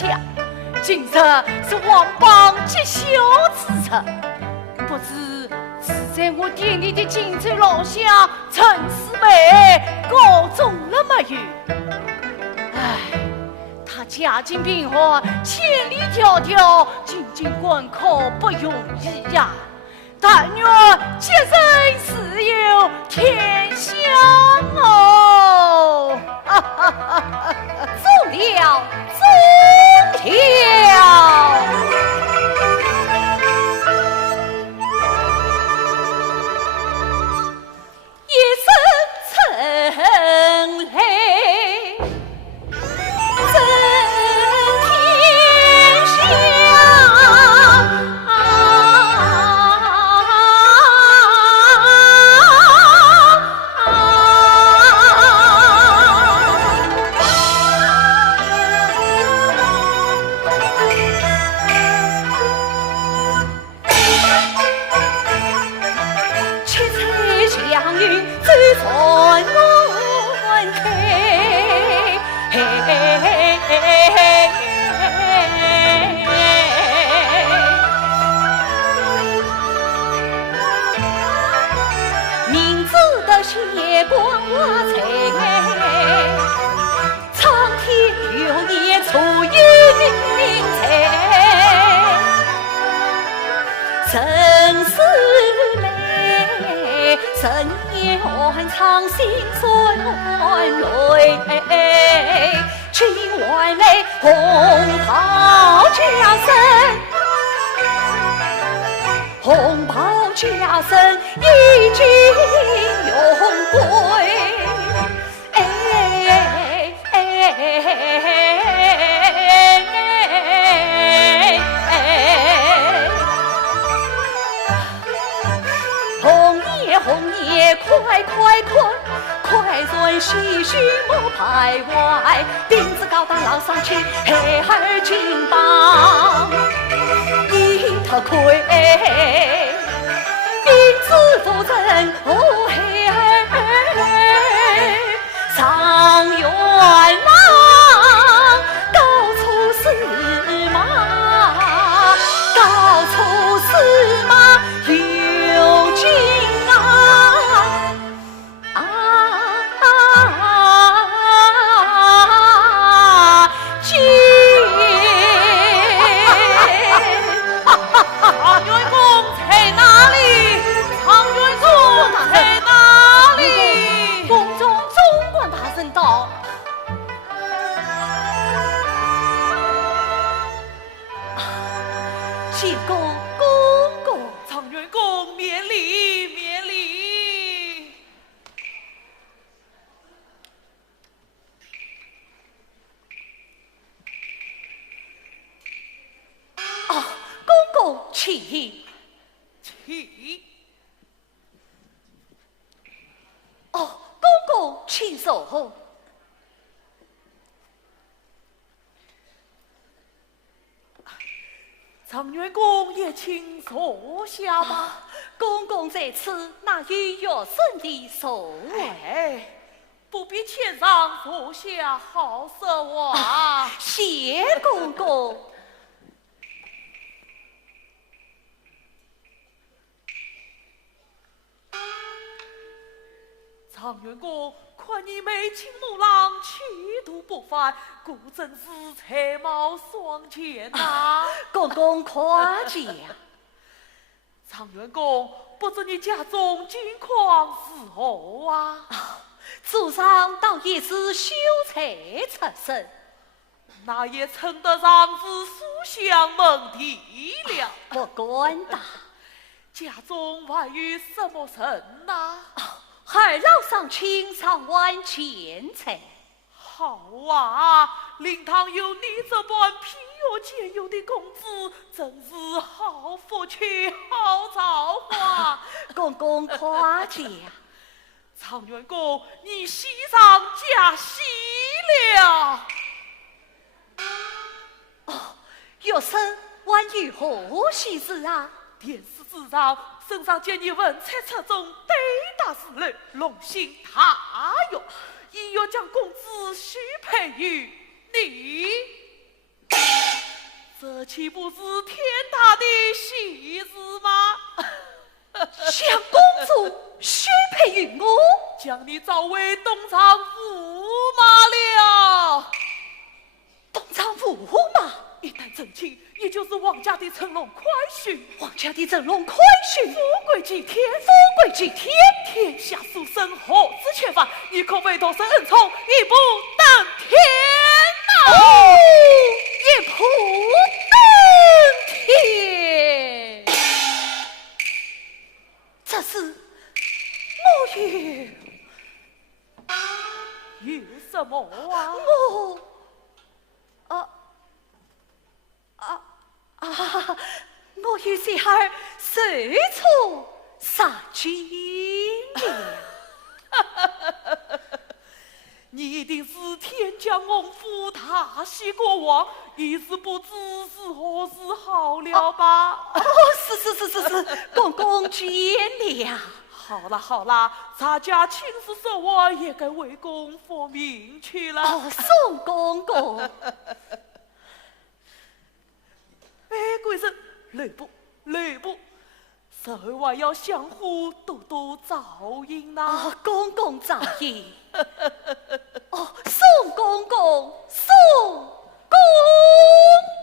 下，今日是王邦吉凶之日，不知是在我店里的金翠老乡陈师妹告终了没有？唉，她家境贫寒，千里迢迢进关考不容易呀。但愿吉人自有天相哦！走了，走了。一声称泪，震天响。血光瓦彩，苍天有年出云彩，陈师妹10年长心酸泪，今晚来红袍加身，红袍加身已经永归。红叶快快转细须莫徘徊，顶子高大老上去，黑儿金榜一头盔，名字夫人哦黑儿上元郎，高处司马，高处司马有金谢公公，常元公免礼免礼。哦，公公请。哦，公公请坐。常元公也请坐下吧。公公在此，哪有药生的所谓？不必谦让，坐下好说话。谢公公。常元公，看你眉清目朗，气度不凡，果真是才貌双全呐！公公夸奖。常元公，不知你家中境况如何啊？祖上倒也是秀才出身，那也称得上是书香门第了。不管他，家中还有什么人呐？还老上卿上万钱财。好啊，灵堂有你这般贫弱俭有的公子，真是好福气好造化。公公夸奖。常元公，你喜上加喜了。哦，月生还有何喜事啊？电视之上，身上见你文采出众，对答如流，龙心大悦，亦要将公子许配于你。岂不是天大的喜事吗？将公主许配于我，将你召为东厂驸马了。东厂驸马，一旦成亲，也就是王家的乘龙快婿。王家的乘龙快婿，富贵几天，富贵几天，天下书生何止千万，你可为头生恩宠，一步登天呐！哦，一步登天。这是我有什么啊？我与这孩随处杀鸡了。你一定是天降翁府大喜过望，一时不知是何时好了吧？是，公公见了。好啦好啦，咱家亲事说我也该为公复命去了。宋公公。哎，贵生，累不，这还要相互多多照应呐。公公照应。宋公公，宋公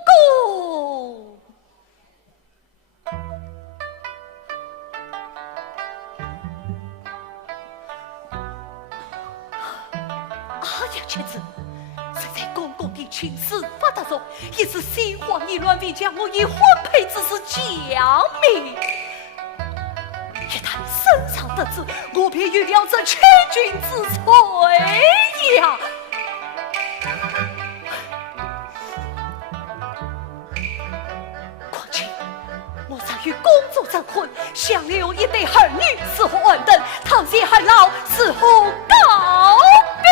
公。妻子，现在公公的情势发达中，一时心慌意乱，未将我以婚配之事讲明。一旦身上得知，我便预料这千钧之锤呀！况且我早与公主成婚，想留一对儿女，似乎晚等，讨谢还老，似乎告别。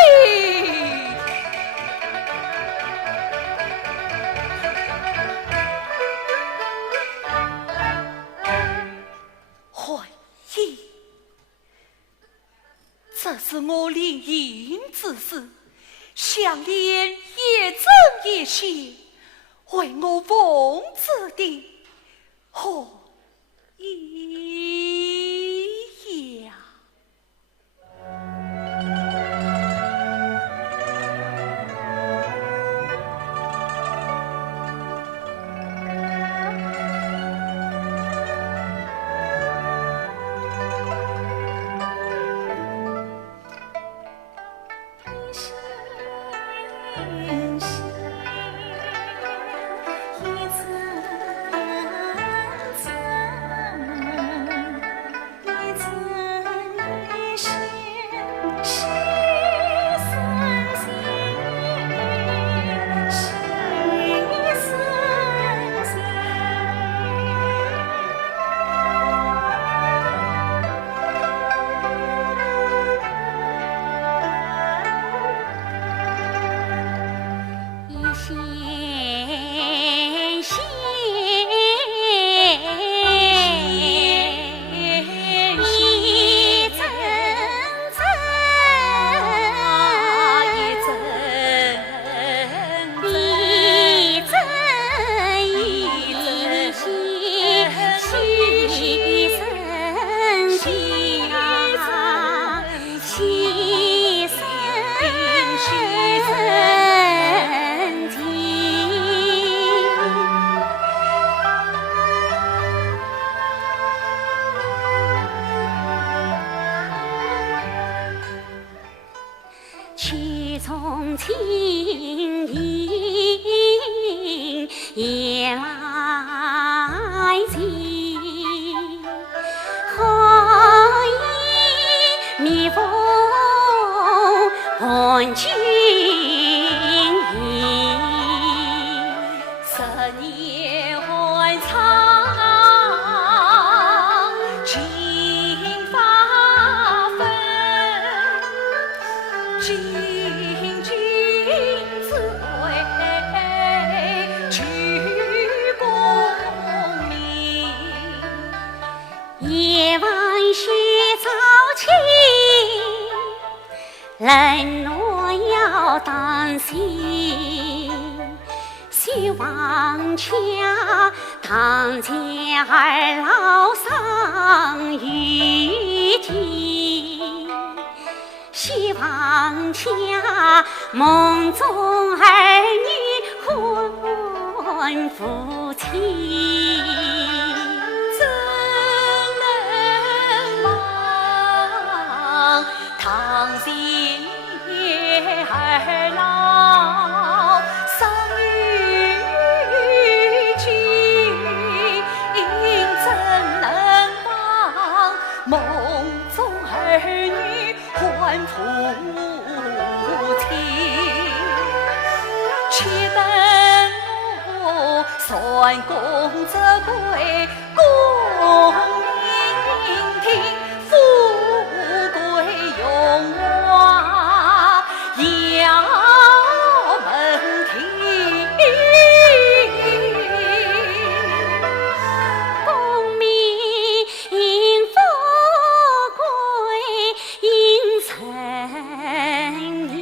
这是我临姻之事，想连也正也邪，为我奉旨的何意呀？人若要当心，心希望家当家儿老丧与尽，希望家梦中儿女婚夫妻，怎能忘堂前儿老丧与尽，怎能忘梦中儿女欢夫妻？且等我算公则归，功名听，富贵荣华要门庭。功名富贵应成你，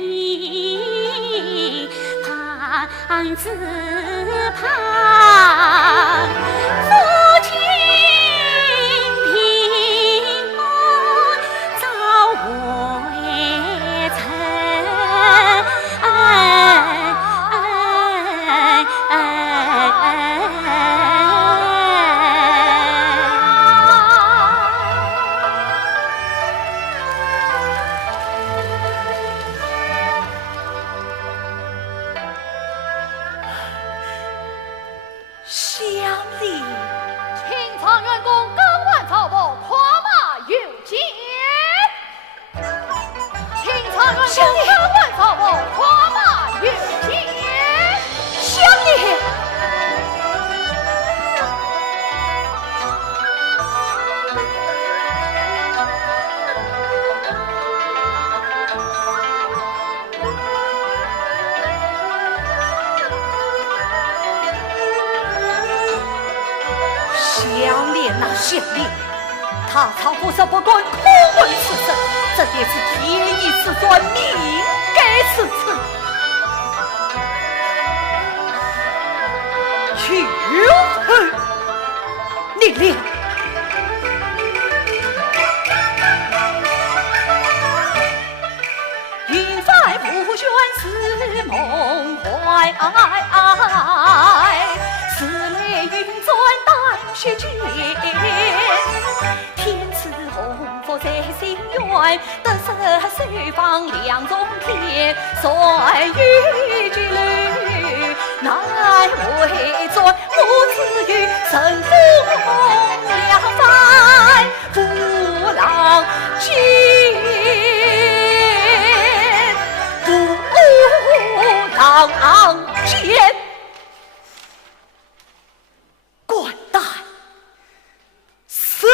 盼自盼夫妻平安早未曾。乡里，清仓员工更换草木，跨马有节。清仓员工更换草木，跨马有节。乡里，乡里呐，乡里，他曹不是不管可为此生，这便是天意之专，命该此此。去恨你俩！云帆不旋似梦怀，似泪云转淡雪间。天赐鸿福在心愿，得失随放两中天。算与距离，难为转，母子与生父两番父郎见，父郎见。滚蛋！死！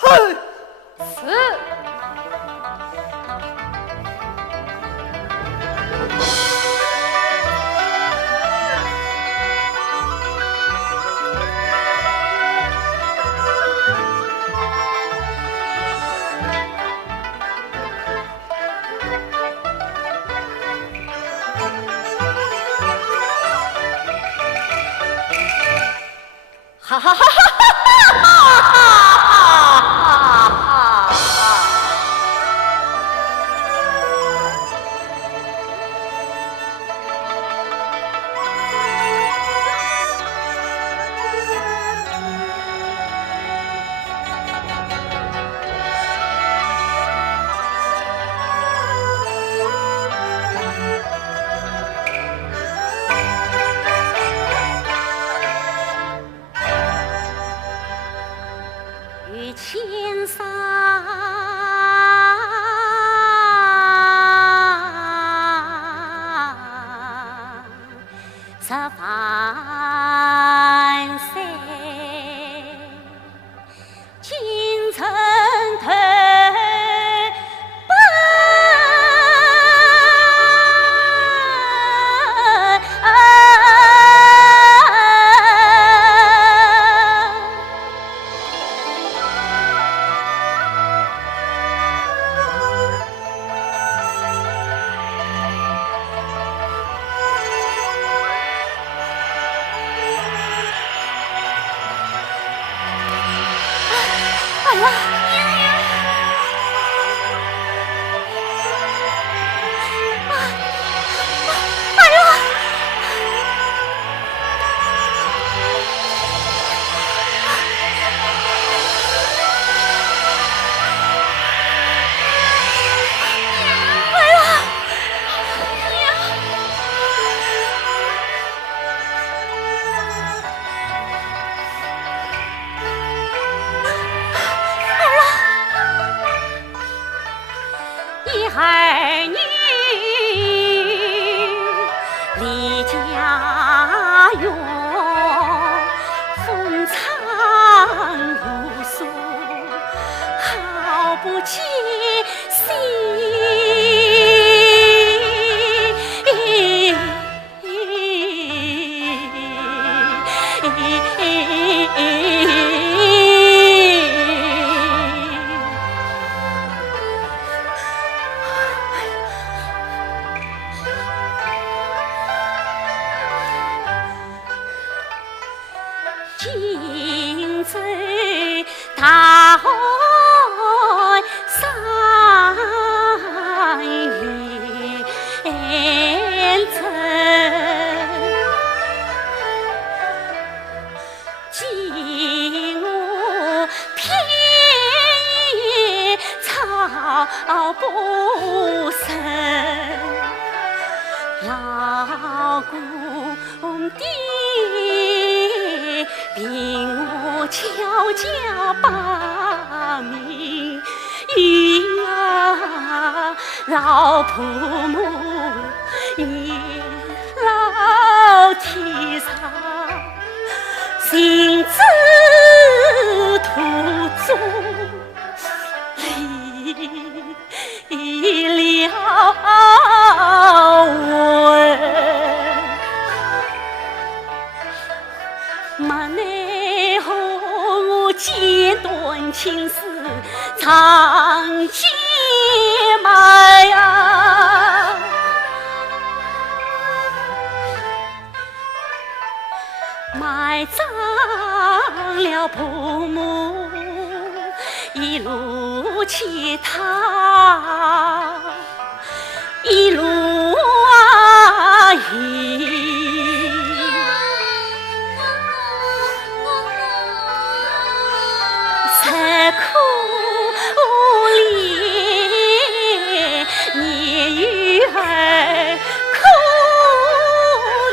哼！死！哈哈哈哈哈哈！与千山十万山，青城头奔。儿女离家园，风餐露宿，好不起今朝大海三连针，今我偏也草不生，老公的令我悄悄把命运啊，老婆母也老天上，行至途中离了魂。嘛奈何我剪断情丝长结埋啊，埋葬了婆母一路乞讨，一路啊吃苦里年与儿苦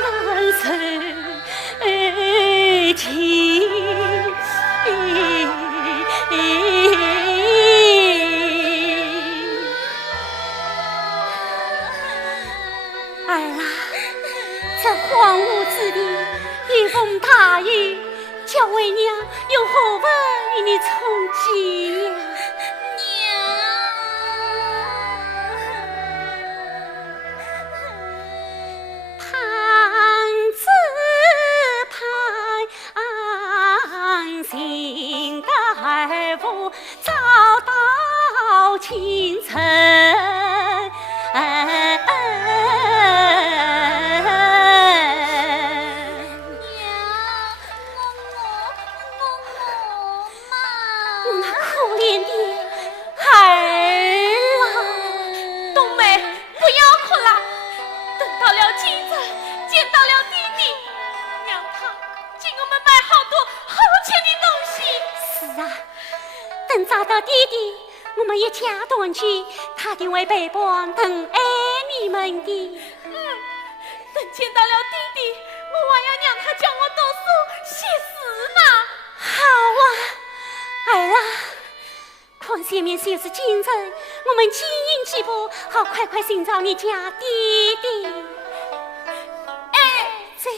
难受情儿啊，这荒芜之地遇风大雨，叫为娘有何问与你重聚呀？盼子盼，心的儿妇早到清晨。等找到弟弟，我们一家团聚，他定会陪伴疼爱你们的。等见到了弟弟，我还要让他教我读书写诗呢。好啊，儿啊，况且面就是今晨，我们金银几步，好快快寻找你家弟弟。走。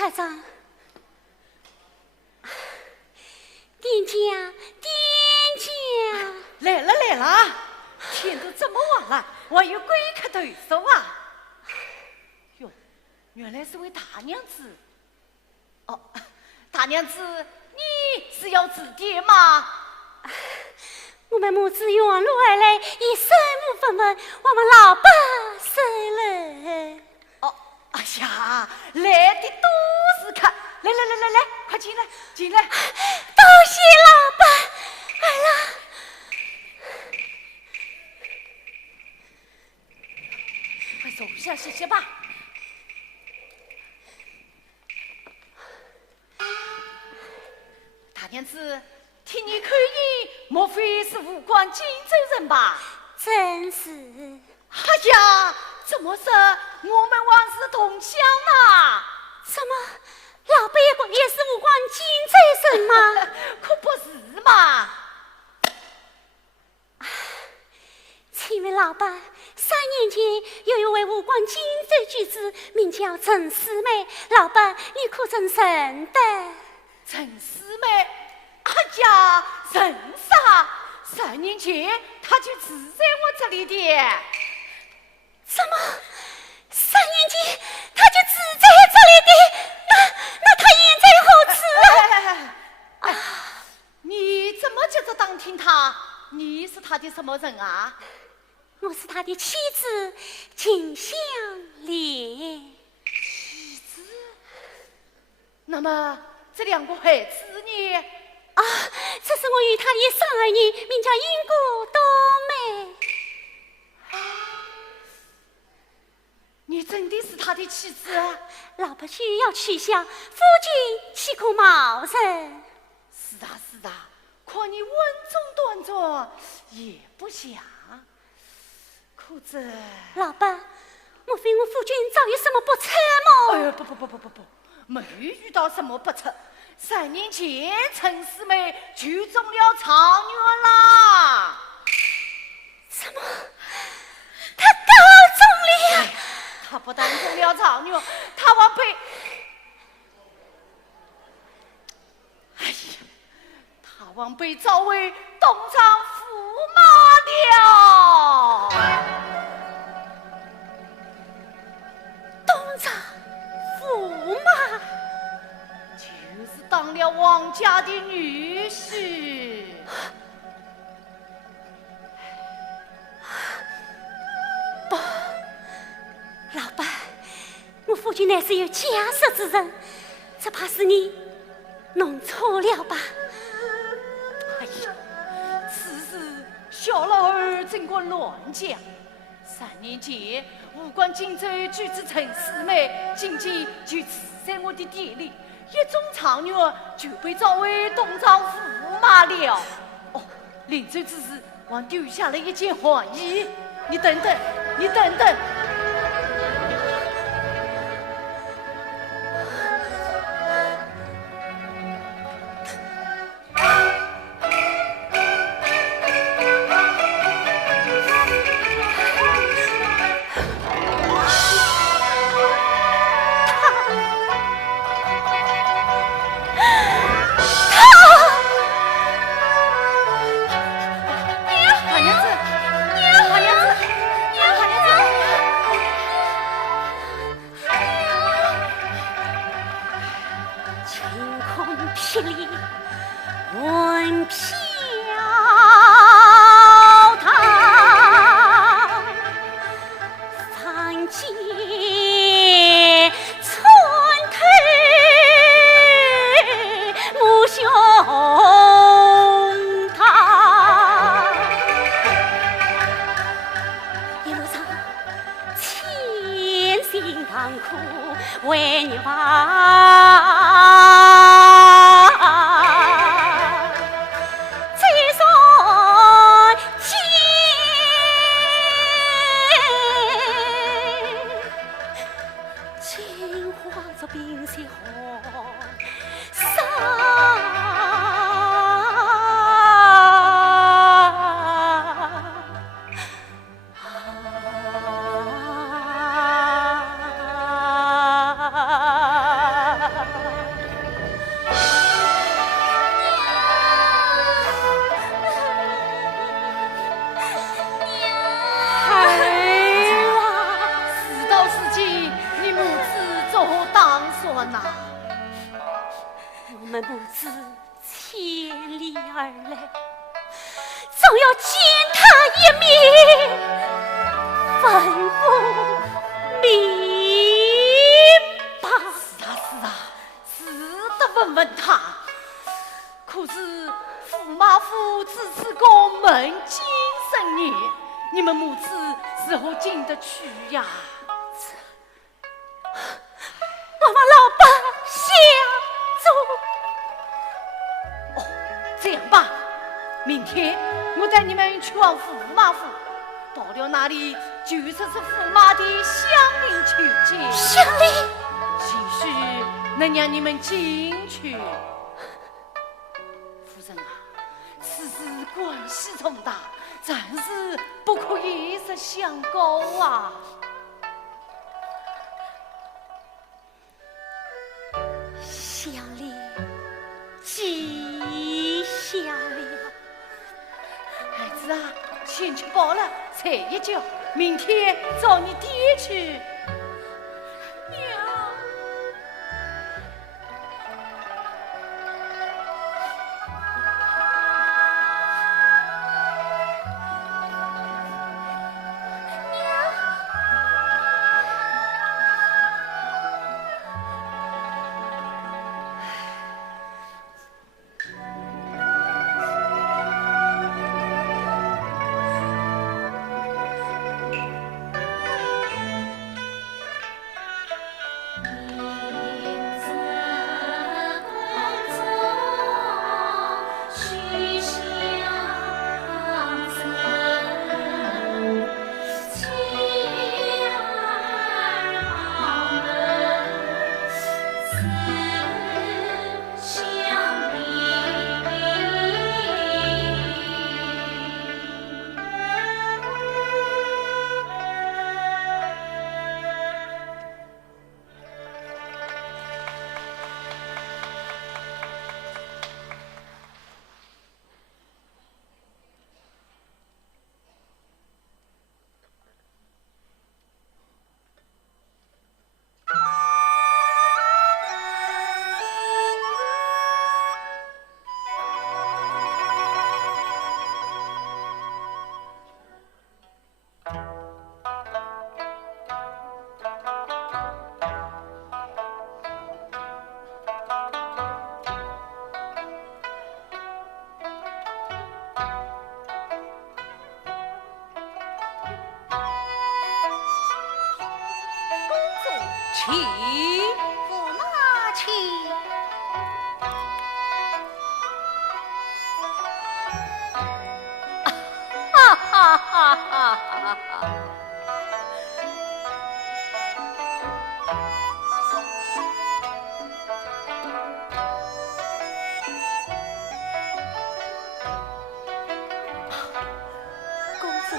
太长。店家，来了，天都这么晚了，我还有鬼磕头手啊！哟，原来是位大娘子。哦，大娘子，你是要指点吗？我们母子远路而来，以身无分文，我们老爸收了。哦，哎呀，来的都是客，来，快进来。多谢老爸，来了。快坐下歇歇吧。大娘子，听你口音，莫非是武关荆州人吧？真是。哎呀，怎么说我们还是同乡啊？什么？老爸也是武关荆州人吗？可不是嘛。请问老爸，3年前有一位武关荆州举子，名叫陈四妹，老爸你可曾认得？陈四妹，哎呀，认啥？3年前她就住在我这里的。什么？3年前他就住在这里的？那他现在何处？你怎么就当听他？你是他的什么人啊？我是他的妻子金香莲。妻子？那么这2个孩子呢？这是我与他的生儿女，名叫英姑多美。你真的是他的妻子啊？老婆需要取笑，夫君岂可冒认？是啊，可你稳重端庄，也不像。可这……老爸，莫非我夫君早有什么不测吗？哎呀，不，没遇到什么不测。3年前，陈四妹就中了状元啦。什么？他高中了？他不但中了状元，他还被……哎呀，他还被召为东厂驸马了。东厂驸马就是当了王家的女婿。不，老爸，我夫君乃是有家室之人，这怕是你弄错了吧？哎呀，此事小老儿怎敢乱讲？3年前，武关荆州举子陈四妹，仅仅就住在我的店里，一中状元就被召为东厂驸马了。哦，临走之时还丢下了一件寒衣。你等等。霹雳闻飘荡，凡间春头暮胸膛，一路上千辛万苦为你娃。们母子千里而来，总要见他一面，吩咐明白。是的，问问他。可是驸马府只是个门禁生意，你们母子是何进得去呀？我们老爸相助。哦，这样吧，明天我带你们去往驸马府，到了那里就说是驸马的乡邻求见，乡邻兴许能让你们进去。夫人啊，此事关系重大，暂时不可以一时相告啊。乡里吉祥了。孩子啊，先吃饱了，睡一觉，明天找你爹去。娘，去驸马去。哈哈哈哈哈！公子。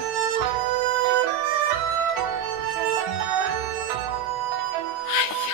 哎呀！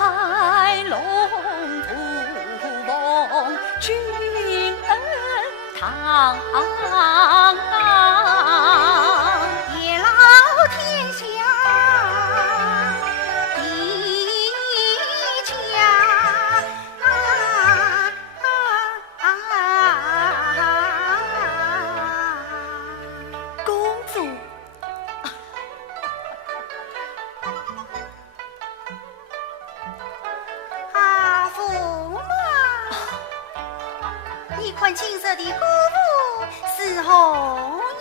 太龙土奉君恩堂，也老天下一家公主。驸马，你看今日的姑父是何年？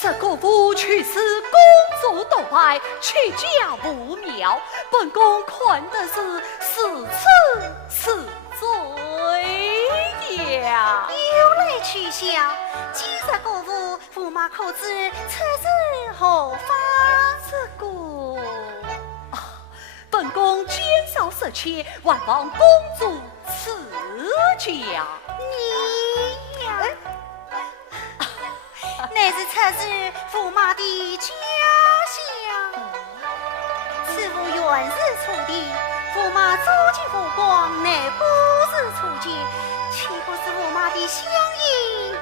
这姑父去世，公主斗败，去家不妙，本宫看的是是罪呀。由来取笑，今日姑父驸马可知此事何方？这个本宫奸少失窃，万望公主赐教。你呀，乃是此日驸马的家乡。此府原是楚地，驸马走进湖光，乃不是楚界，岂不是驸马的乡音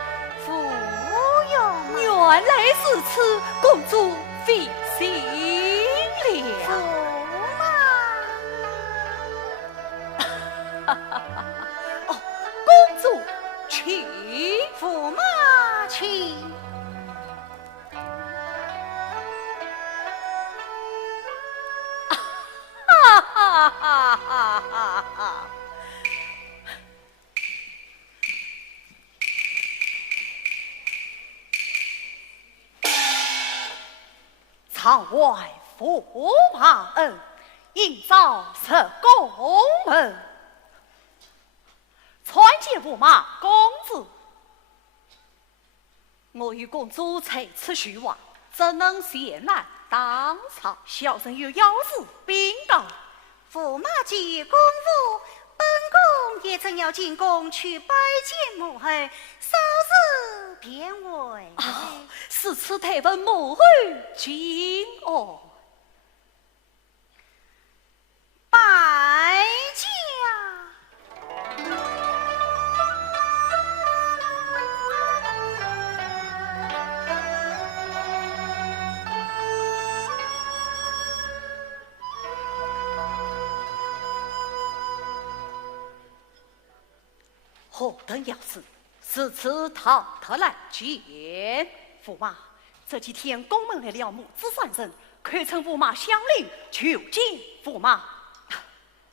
芙蓉？原来是此，公主费心了。哦，公主请，驸马请。哈哈哈哈哈哈！朝外驸马恩，应召设宫门。传见驸马公子。我与公主才此虚妄，怎能贤难当朝？小生有要事禀告。驸马既公府，本宫也正要进宫去拜见母后，稍事便回。是此太问母后请哦。拜驾。何等要事？是此唐特来见驸马。这几天宫门来了母子三人，可曾驸马相令求见驸马？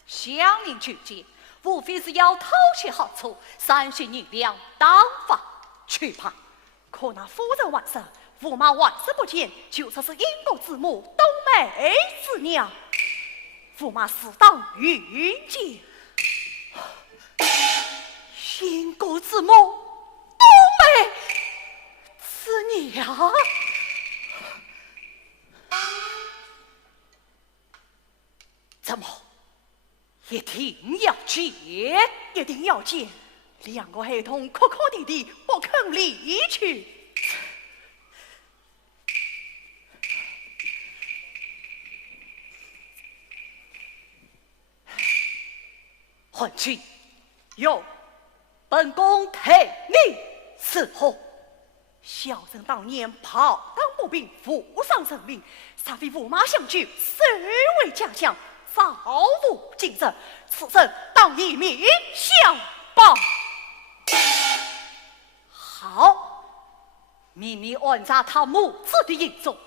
相令求见，无非是要讨些好处，30银两当发去吧。可那夫人晚生，驸马万事不见，就说是阴沟之母，冬梅之娘。驸马适当云见。阴沟之母，冬梅之娘。怎么？一定要见，一定要见。两个孩童哭哭啼啼，不肯离去。还去，有本宫替你伺候。小生当年炮当步兵，负伤生命，杀非驸马相救，守卫家乡，造福今日，此生当以命相报。好，秘密暗查他母子的行踪，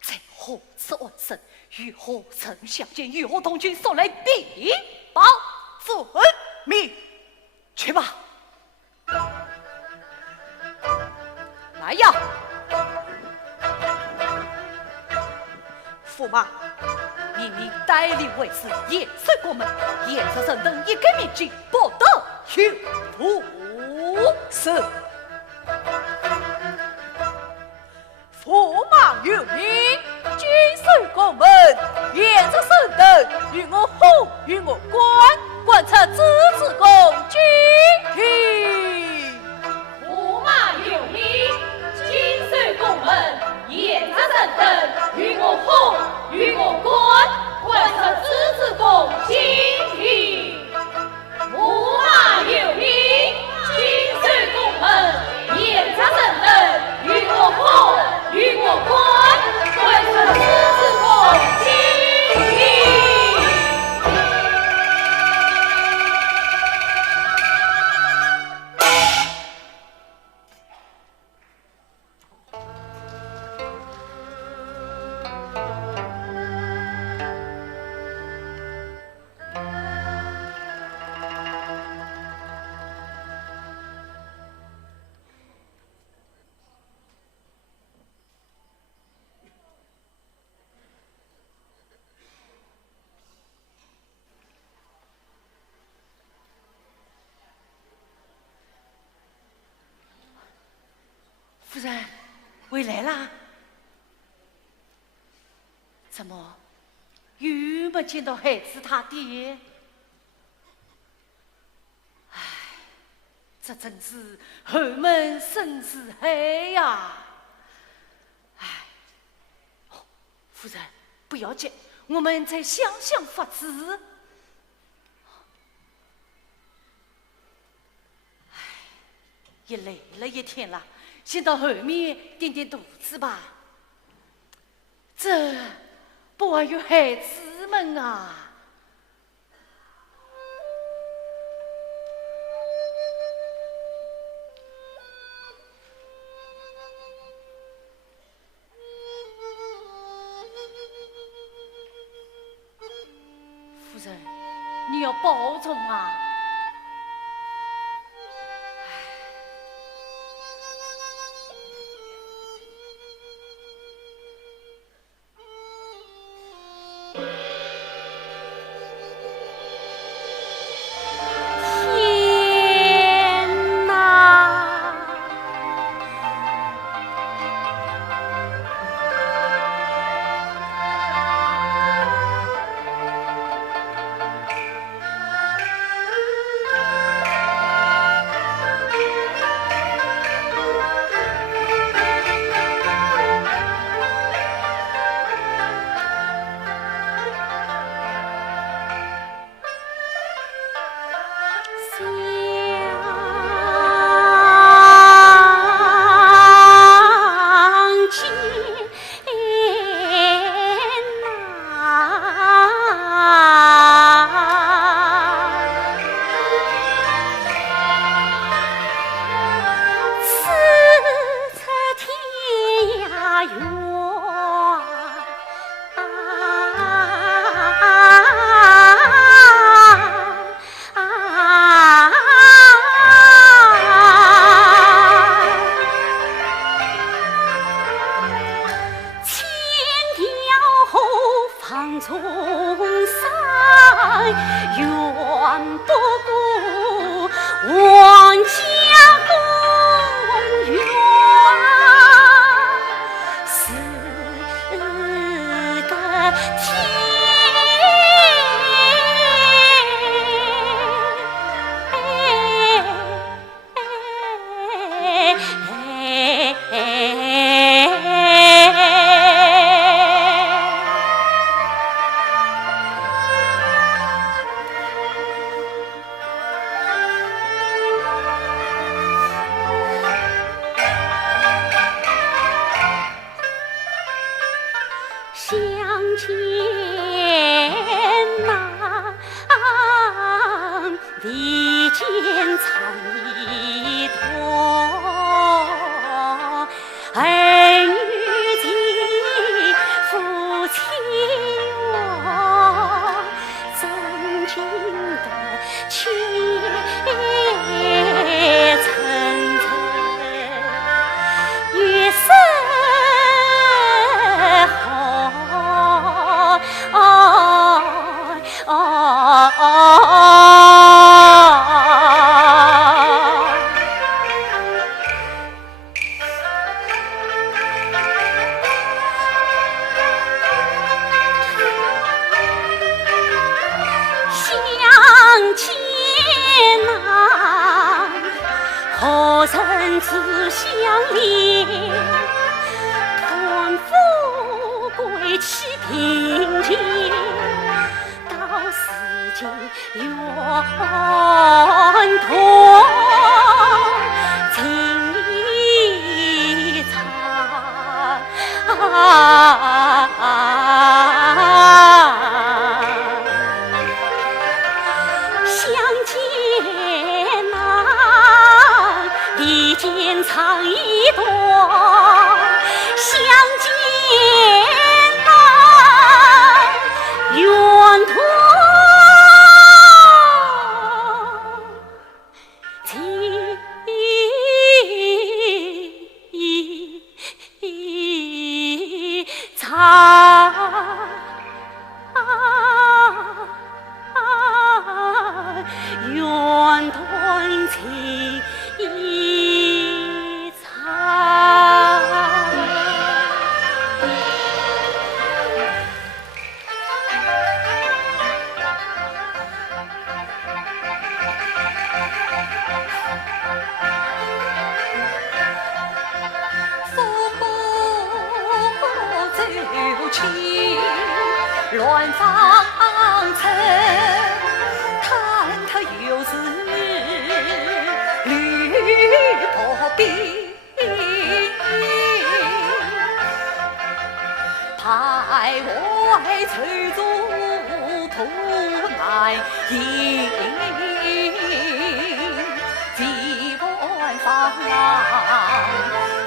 在何次完生，与何曾相见，与何同居，速来禀报。遵命，去吧。来呀！驸马，秘密带领卫士严守国门，严查神等一个命令，不得有误。是。驸马有命，坚守国门，严查神等，与我后，与我官，观察子子公军体。驸马有命，坚守宫门，严查神等，与我后，与我官，观察子子公军回来啦？怎么又没见到孩子他爹？唉，这真是后门深似海呀！唉，夫人不要急，我们再想想法子。唉，也累了一天了，先到后面垫垫肚子吧。这不还有孩子们啊！夫人，你要保重啊！天哪！从山远不顾王家公园，死得相见难，离间长一段。儿女情，夫妻缘，真经得切层层，月色何曾自相恋？团富贵气贫贱，到世间缘同情一场。相见难，离间长一段。相见难，缘同情长。缘断情一场。定，排外催促不难迎，几万方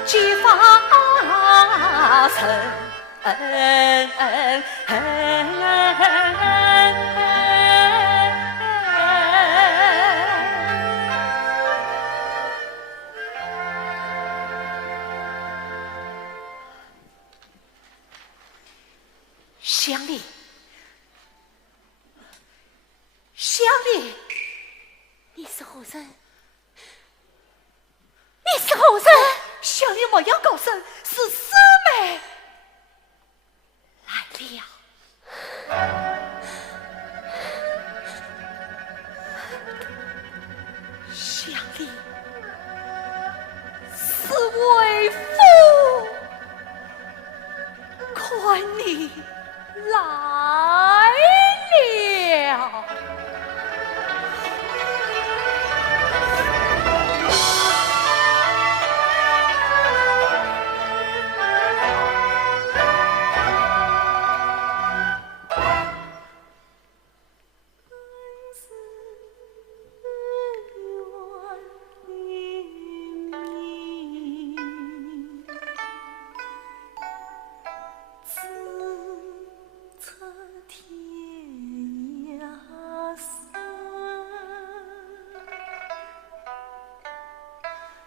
几发成。乡里，乡里，你是何人？你是何人？乡里莫要高声，是师妹来了。乡里，是为父，看你来了。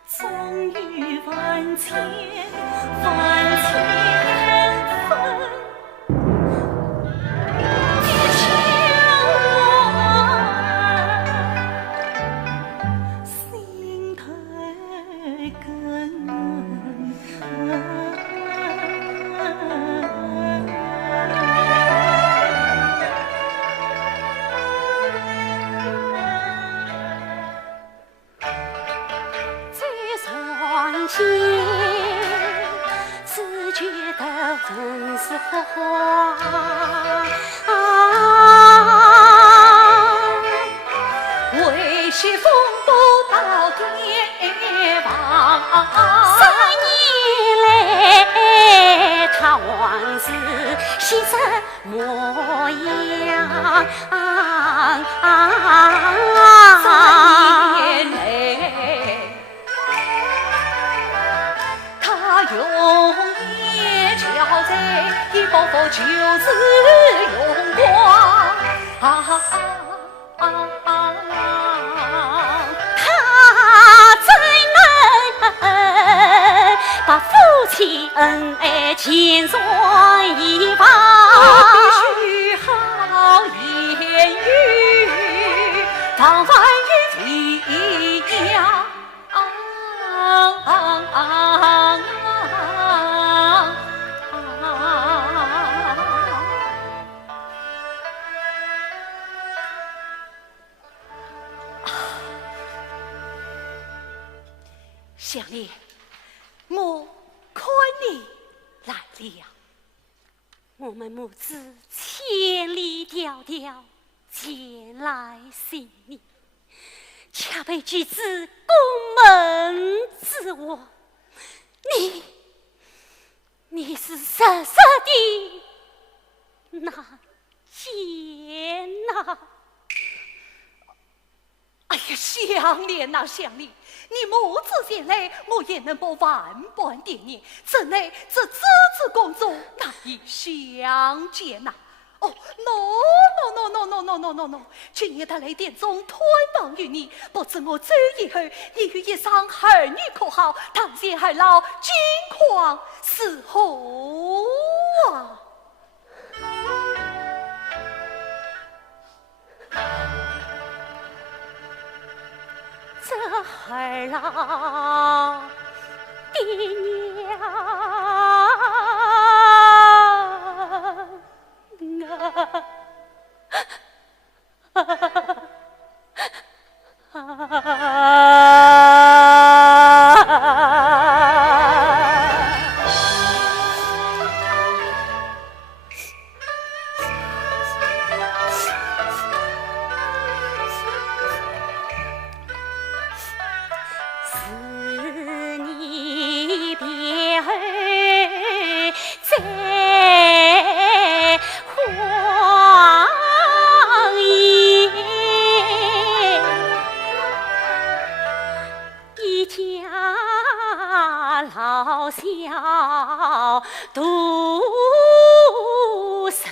终于万千万千分，心头根。只觉得人是花，为惜风不到天旁。3年来，他往事写成模样。3年来，他用眼憔悴，已不复旧时荣光。他怎能把夫妻恩爱千算一方？必须好言语，防范于体呀。乡里，我看你来了。我们母子千里迢迢前来寻你，恰被举子宫门之祸。你是实实的那奸呐！哎呀，乡里呐，乡里，你母子前来，我也能不万般惦念，怎奈这子子公主难以相见呐！哦 ，no，今夜他来殿中推榜于你，不知我走以后，你与一双儿女可好？堂前还老金况是何啊？这儿老爹娘。独守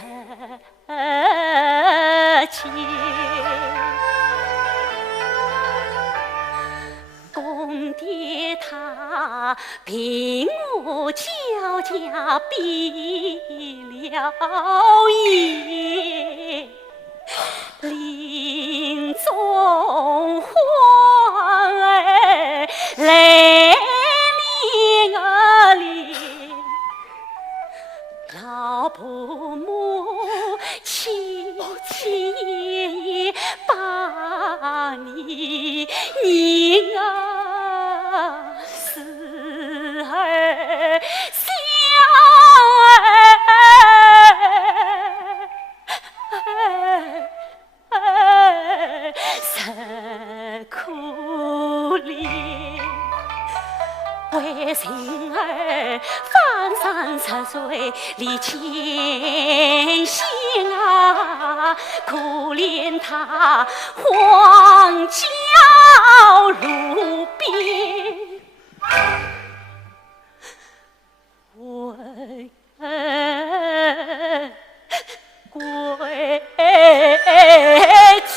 节。公爹他凭我焦家毕了业，临终欢儿来临儿里，老婆母亲亲把你宁儿思儿想儿实苦怜。为情儿翻山涉水历千辛啊，可怜他荒郊路边，为归期。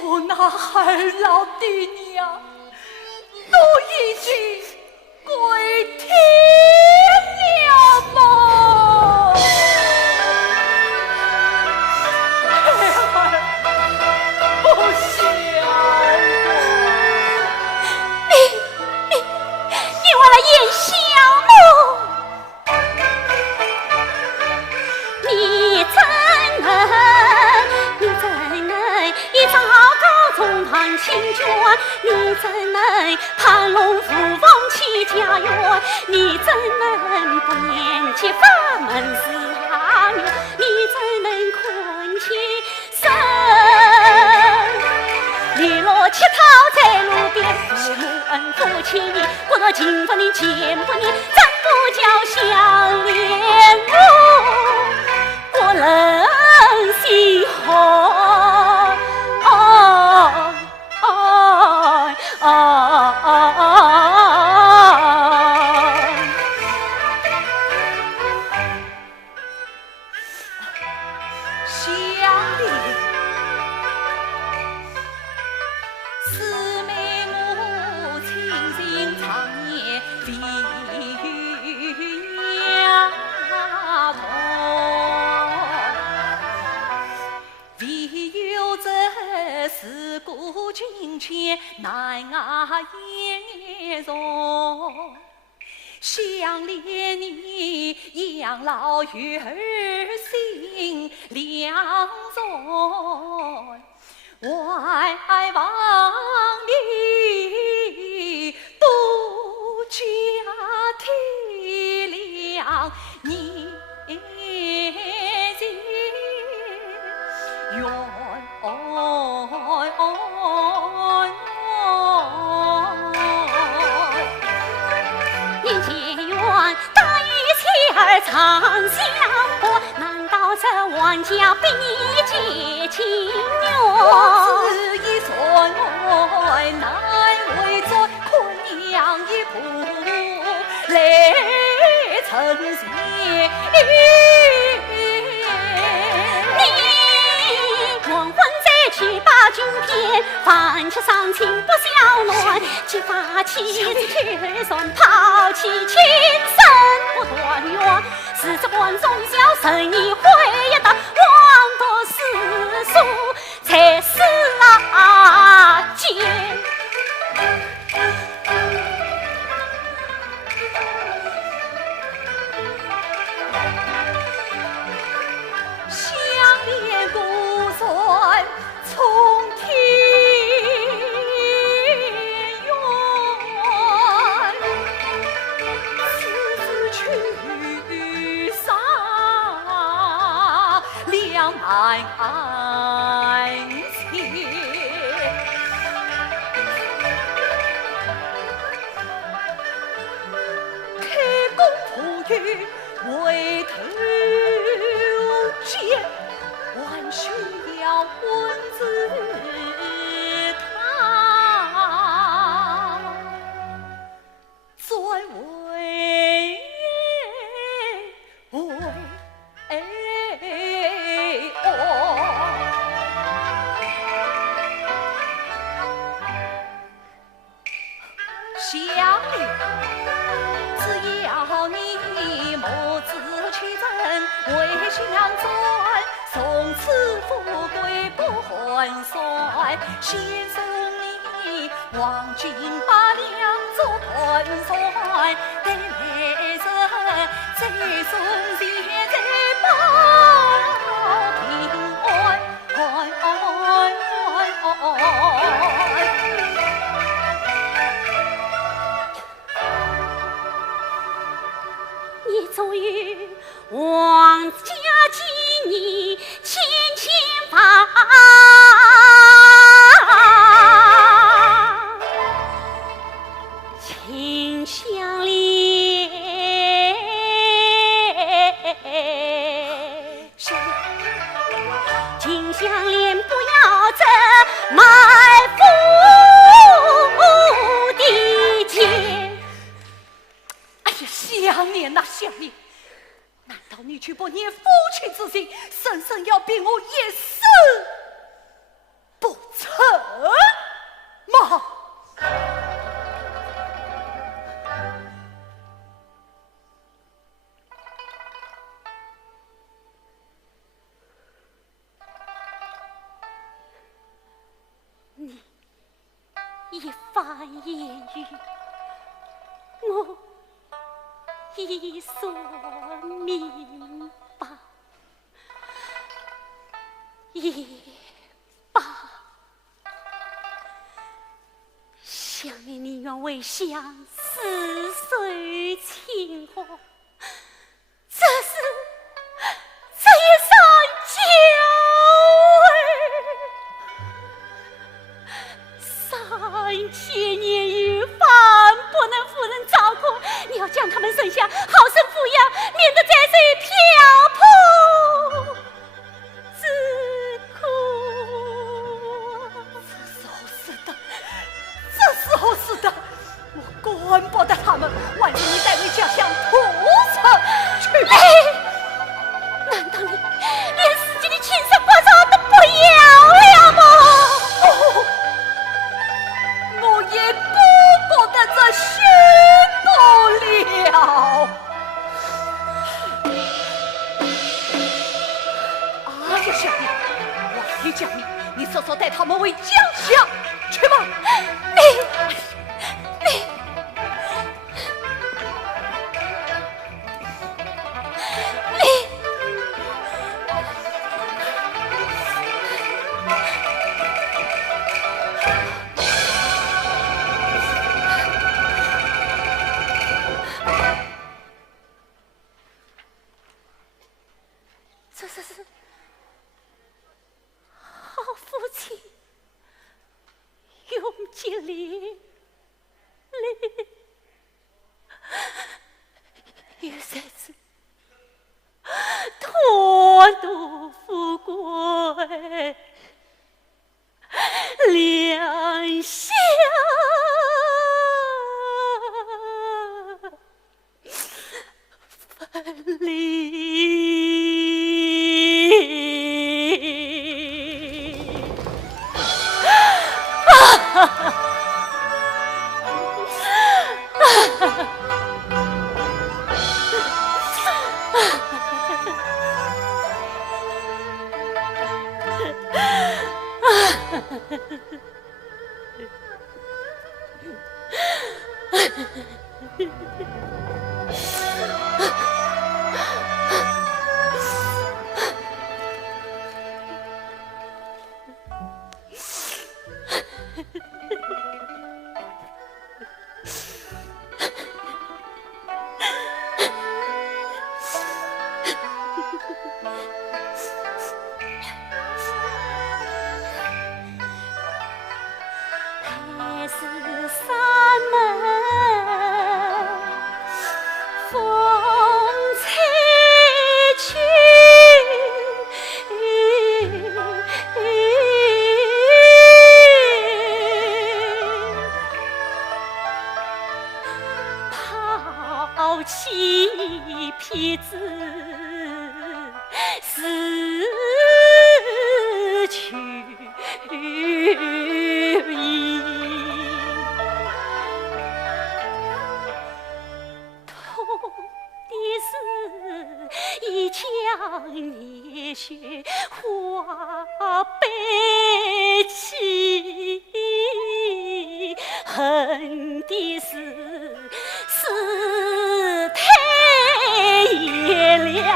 我那二老爹娘都已经归天了吗？不想你为了演小梦，你怎能一朝高中盼清娟？你怎能攀龙附凤起家园？你怎能不念及法门是阿牛？你怎能困起身？你落乞讨在路边，父母恩父亲义，我若敬不你见不你，怎不叫相恋我能心红？相恋，四妹母亲心长夜比丫头，唯有这事故境迁难言容。想念你养老育儿心两重，外望你独家体谅你情愿。念结缘，大与妻儿长相伴，难道这万家比你结情缘？我自一son爱，难为在困娘一仆来成仙。你黄昏再去把酒偏，饭吃上情不消暖，结发妻子却算抛弃情深不断缘，是这关中小生意会一道，枉多世俗才是奸。相恋不算从天缘，此去杀两岸情。元帅，先送你王军把两座屯帅，得来人再送钱再报平安。你终于王家纪念千发，秦香莲，秦香莲不要这埋伏的剑。哎呀，香莲呐，香莲，难道你就不念夫妻之情，生生要逼我一死不成吗？一番言语，我已所明白，也罢。想念宁愿为相似水情话，这也上3000年有饭不能夫人照顾，你要将他们生下，好生抚养，免得在水漂泊之苦。这是何事的？我管不得他们，万一你带回家乡屠城去吧。难道你连自己的亲生骨肉都不要了吗？我也不得这许不了。哎呀，小娘，我还讲你速速带他们回家乡去吧。你这好父亲永结连理，有三次脱毒富贵，两相分离。还是山门风吹去，抛弃皮子死去意，痛的是一腔热血化悲戚，恨的是太炎凉，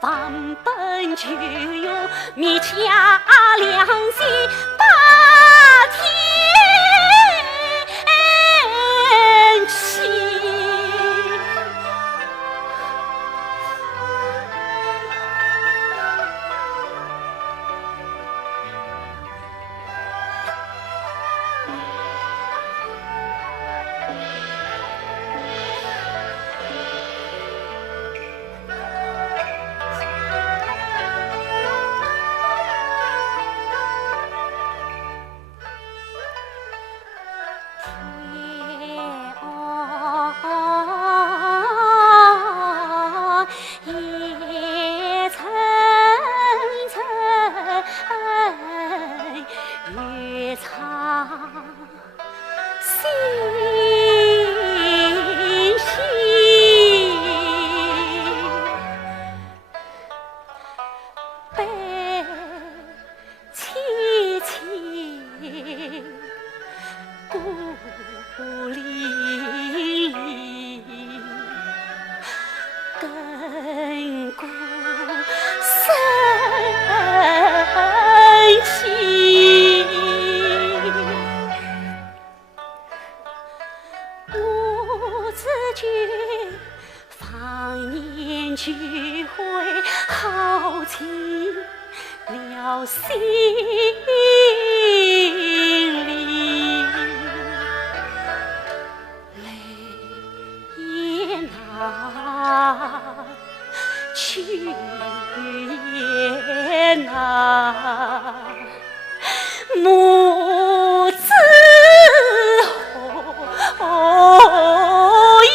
万本就有灭家良心把天欺。母子后意。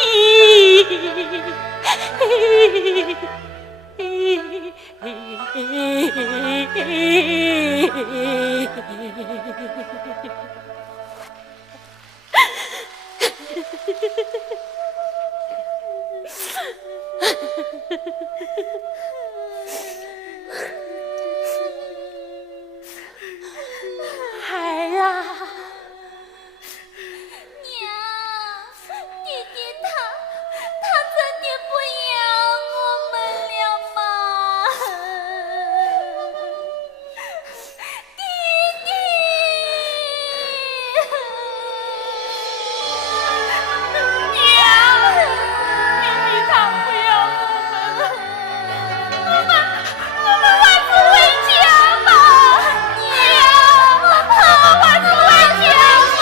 孩儿啊，娘，弟弟他真的不要我们了吗？弟弟，娘，弟弟他不要我们还是回家吧，娘，还是回家吧，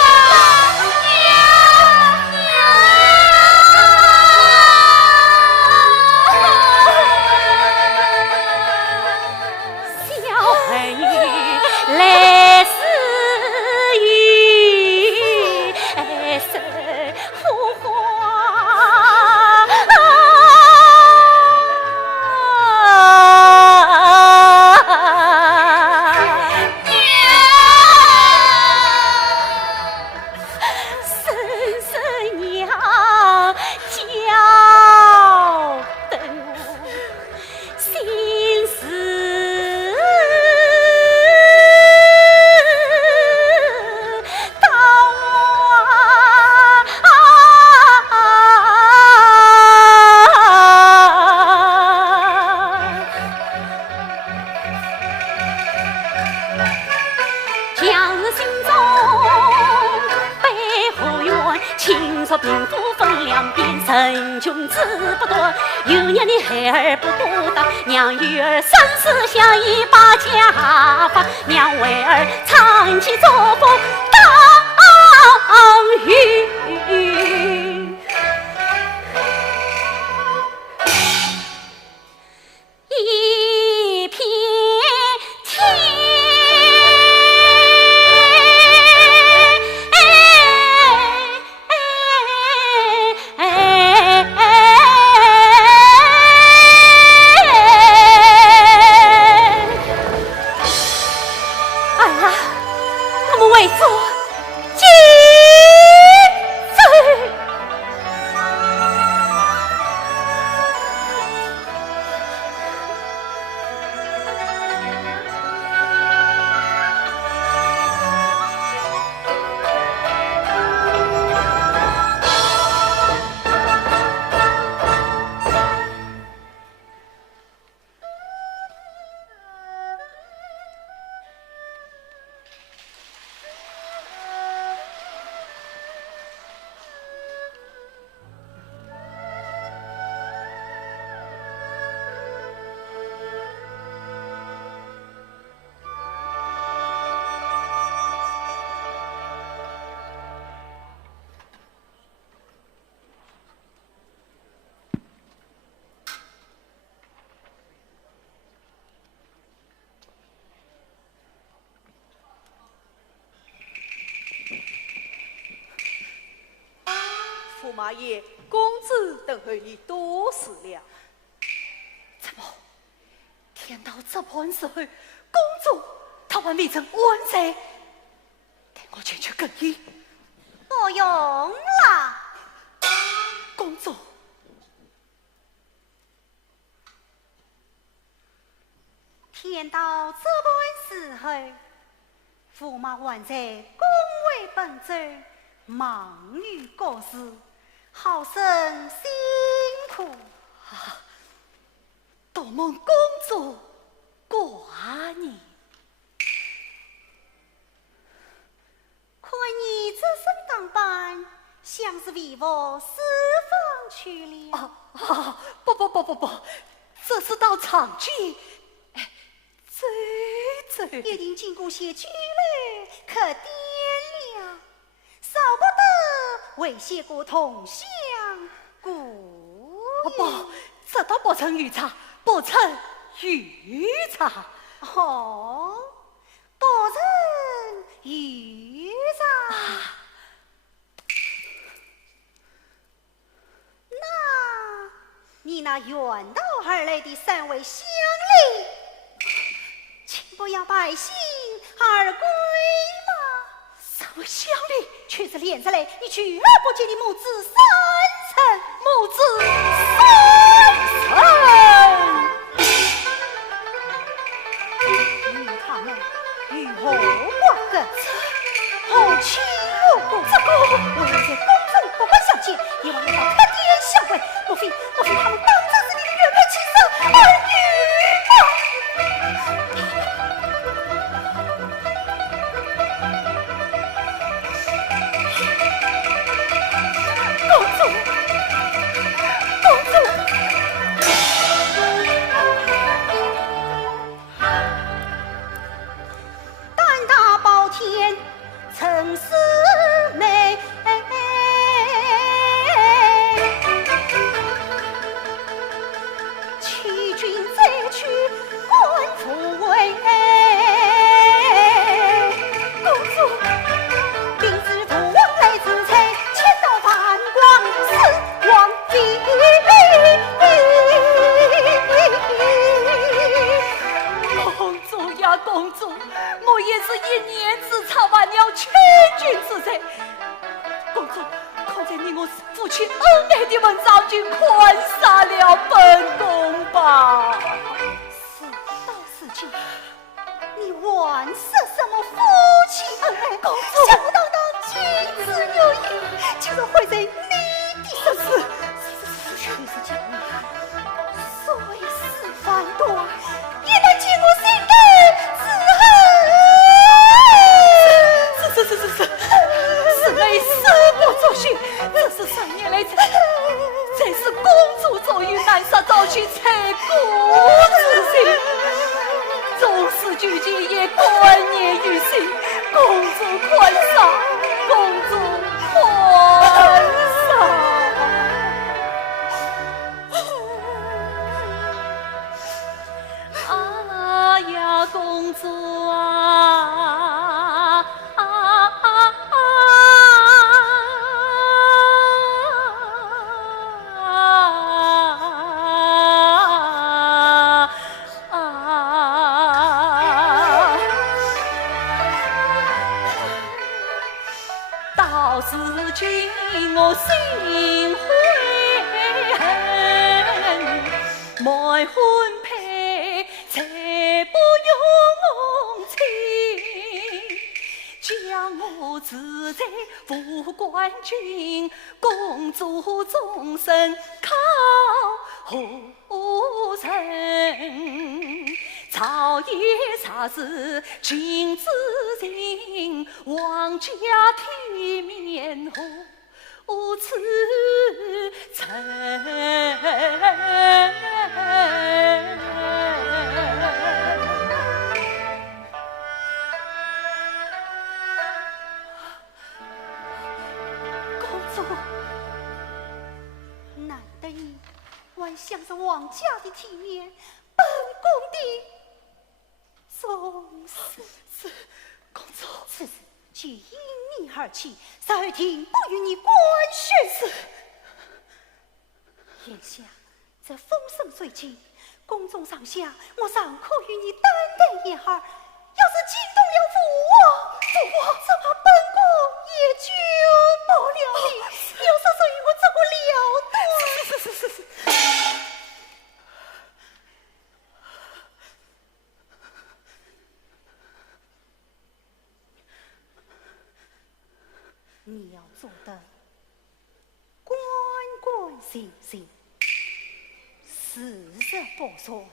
小儿女来时雨，生福花。深深娘教得我心思到将日心中悲后怨，情说贫富分两边，神穷志不断，有娘的孩儿不孤单，娘与儿生死相依把家放，娘为儿长期作风当雨。一片儿啊，我们为做今生马爷，公子等候你多时了。怎么？天到这般时候，公主她还未曾完成，带我前去更衣。不用了，公主，天到这般时候，驸马还在宫闱本州，忙于国事，好生辛苦。多蒙公主挂念。看你这身打扮，像是为我私访去了。不，这是到长街，走。一定经过些拘留，可掂了，少不得为些个同乡故不，这倒不成御茶，不成御茶。哦，不成御茶。那你那远道而来的三位乡邻，请不要败兴而归嘛。三位乡邻，却是连着来，你去而不见你母子三层，母子三层。与他们与何关个？何其无故？这个我要在宫中不管相见，也望你到客店相会。莫非他们当真是你的原配妻子儿女吗？胆大包天，曾是美。欺君贼取，官复位。公主，兵之父王来之才，千刀反光，死亡非。公主呀，公主，我也是一念之差，犯了千钧之罪。公主，看在你我父亲恩爱的份上，就宽赦了本宫吧。事到如今，你还是什么夫妻恩爱？公主，想不到君子有意，竟然会在你的身上。却是讲你所谓事反短，也能见我心内之恨。是为师不作训，这是3年来才是公主遭遇难杀，遭去拆骨之心，纵使拒绝也观念于心。公主宽恕，公主宽恕。啊呀，公主啊！到如今我心悔恨，没婚配才不用情，将我置在副官军，公主终身靠后尘。朝野查事尽知情，王家体面何此尘？公主，难得你还想着王家的体面，本宫的重视。公主，此事就因你而起，稍后庭不与你官宣。天下，这风生水起，宫中上下，我尚可与你单待一会儿。要是惊动了父王，这怕本宫也救不了你。有什么与我这个了断？你要做的关关心心，事实不说，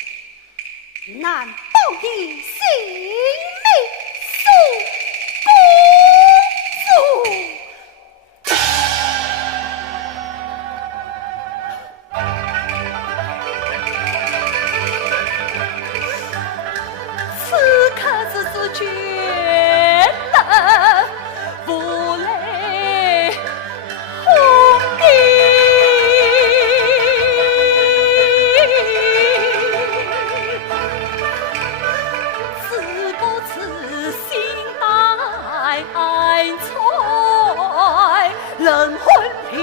难保你性命受公主。此刻之自觉得无泪红衣，此不此心待才人魂体。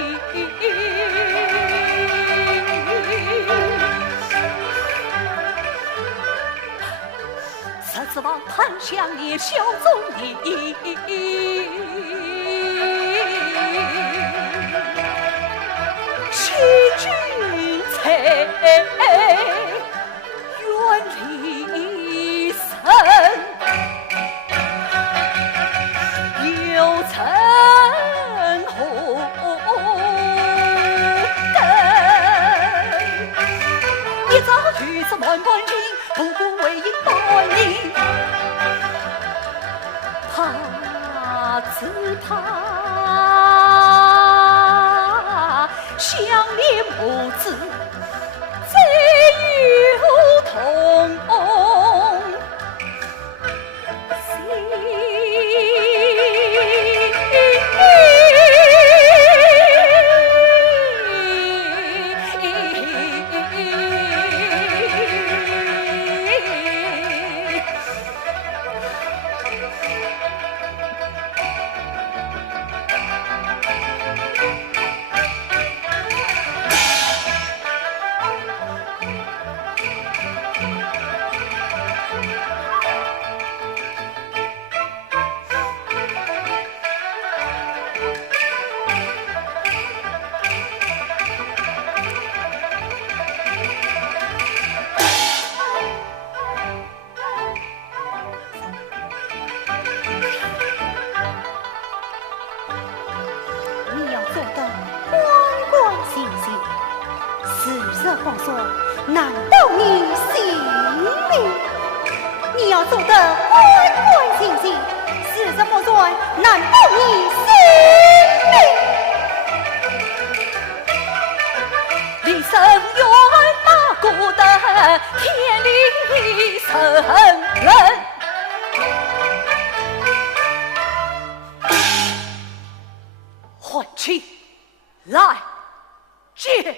此望盼向你小宗义，欺君才远离身，有曾后根，一朝举子万贯金，步步为营断你。只怕相恋母子最有同放说，难道你性命？你要做得关关心心，事实不算，难道你性命？离生远马古的天理神人，唤起来见。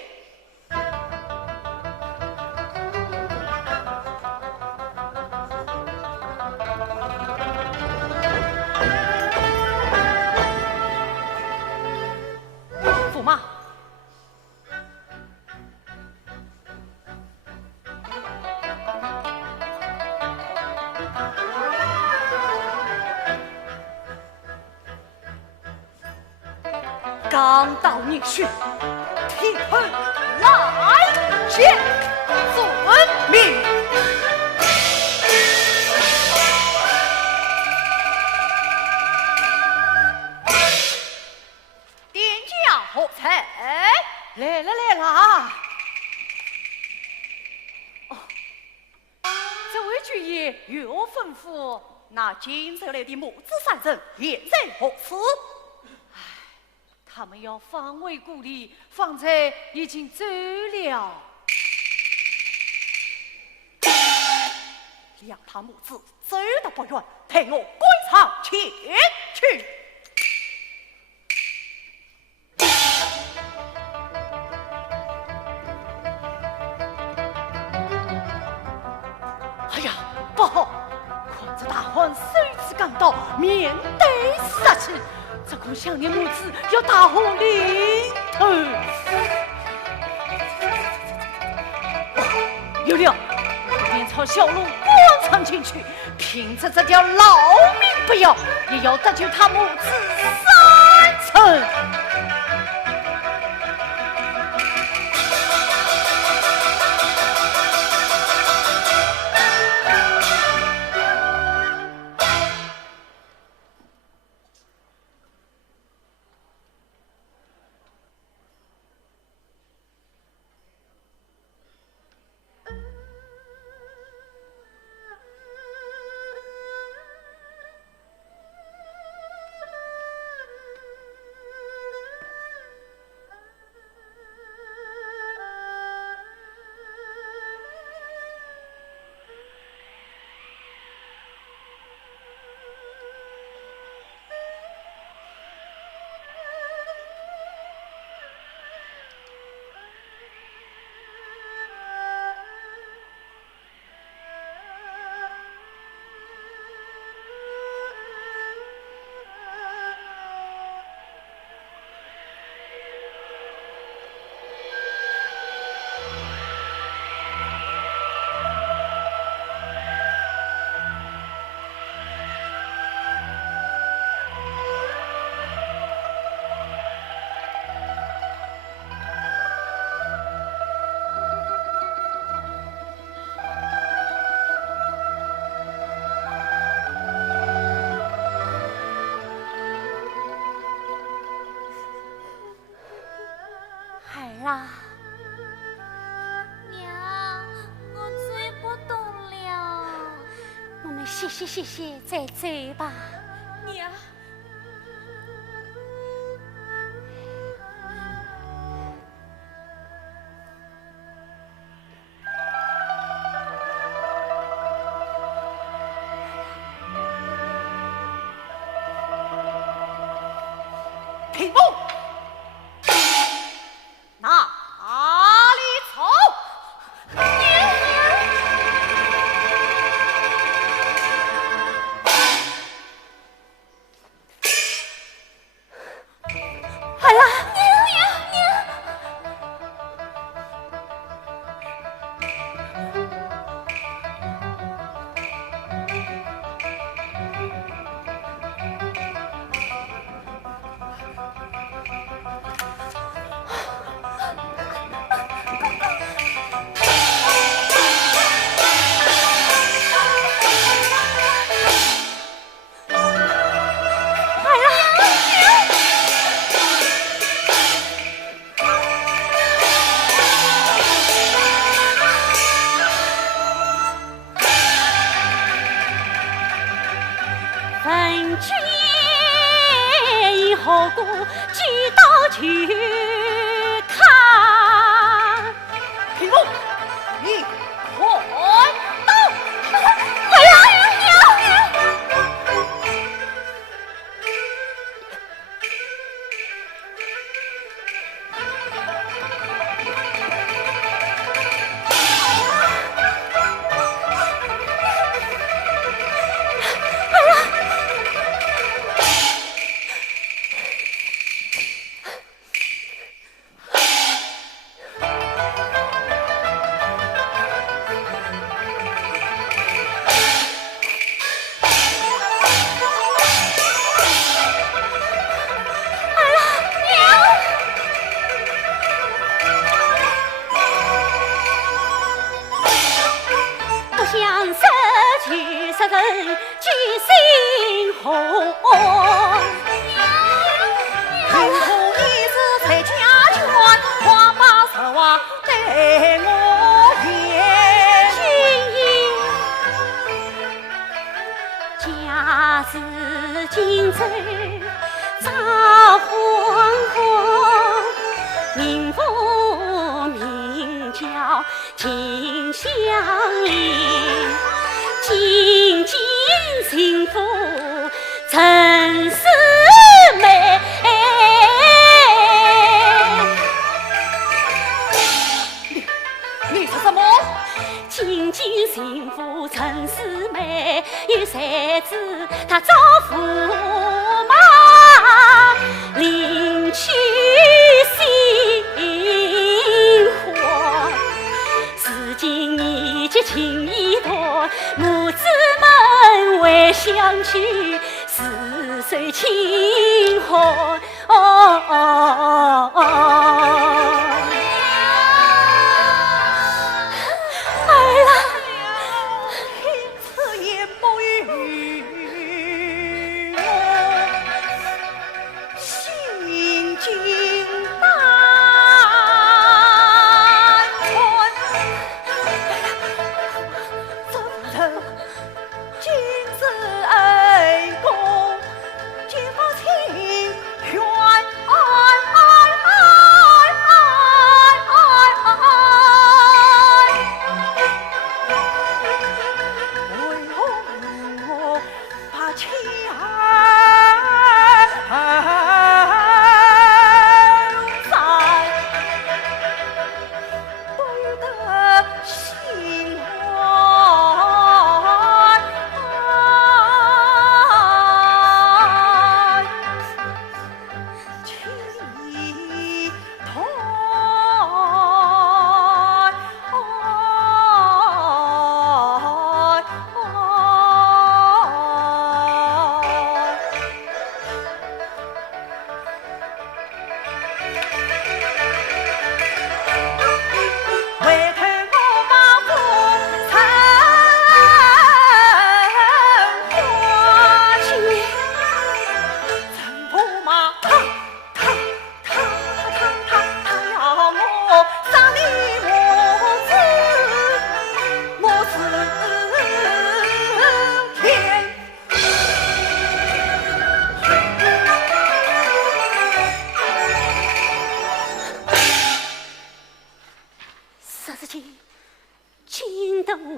驸马，刚到你去，提盆来见遵命。殿下何才？来了来了。这位爵爷有吩咐，那今朝来的母子三人现在何处？他们要防卫故里，方才已经走了。让他母子走得不远，陪我归场前去。哎呀，不好！看着大患首次赶到，面对杀气。这恐想念母子要大祸临头。有了，我便朝小路广场进去，凭着这条老命不要，也要得救他母子3成。谢，再走吧。娘，屏幕，哪里走？分居以后故举刀去看。屏幕，你快到！快来，娘！想失去杀人居心火，贫苦一时才家权，话把实话对我言。君言，假使今朝早黄昏，名父名教情相依，紧紧幸福陈世美。你说什么？紧紧幸福陈世美，有才子他招驸马，领取新婚，是今年情意多，母子们为相聚，似水清河。此言不语，心惊胆穿。这夫人今日恩公，结发情缘。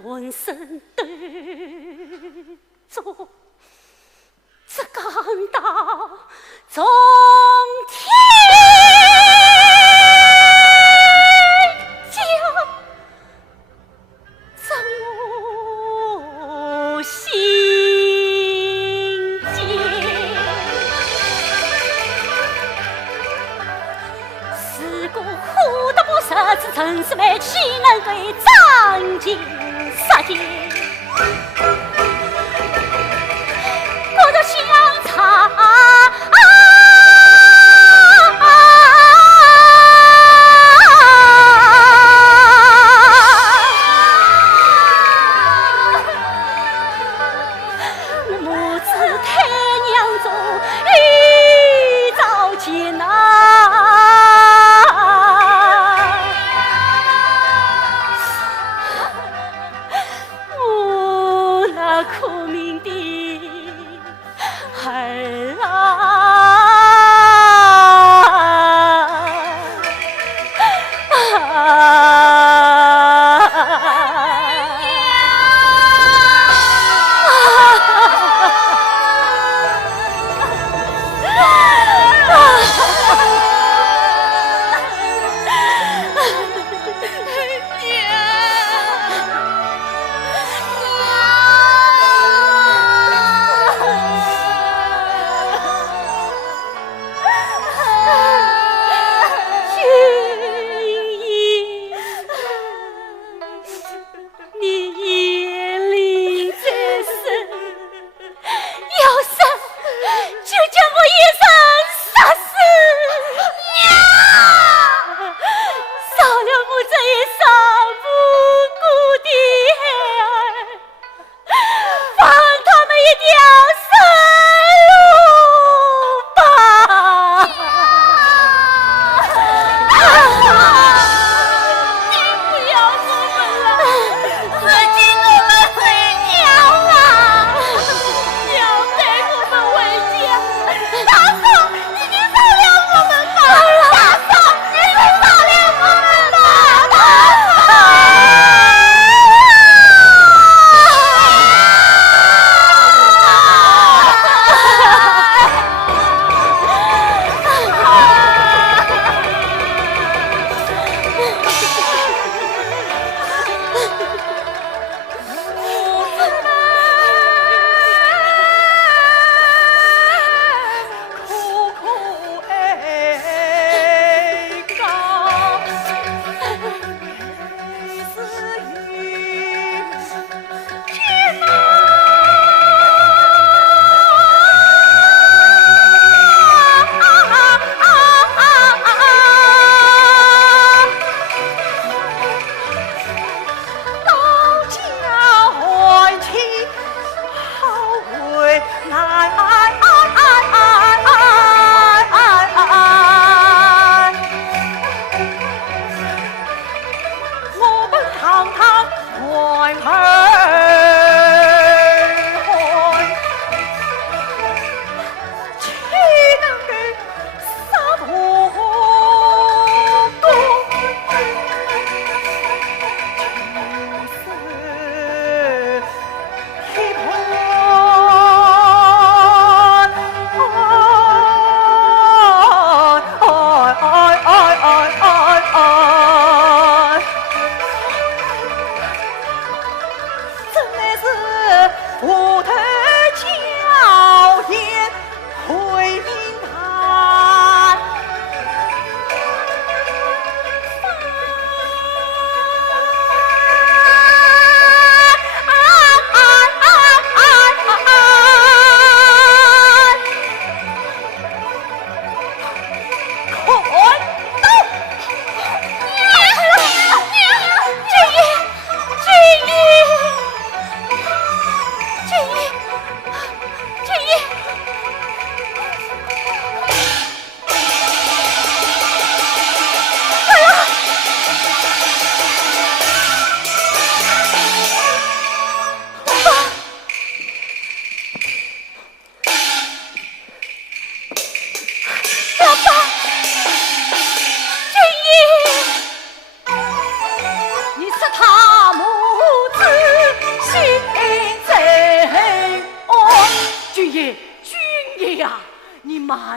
浑身抖作，只讲到从天降，怎我心间。如果虎得不杀之陈世美，岂能对张进杀剑？我的香茶。母子太娘中一朝见母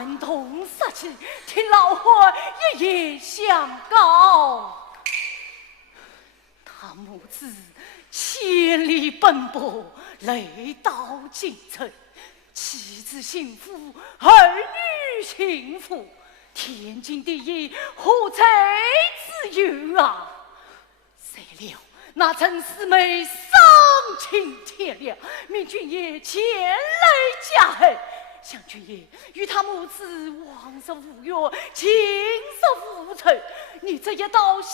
感动杀气，听老汉一言相告。他母子千里奔波，累到京城，妻子幸福，儿女幸福，天经地义，何才之有啊？谁料那陈四妹丧亲天良，命君爷前来加害，想君爷与他母子往日无约，今日无仇，你这一刀下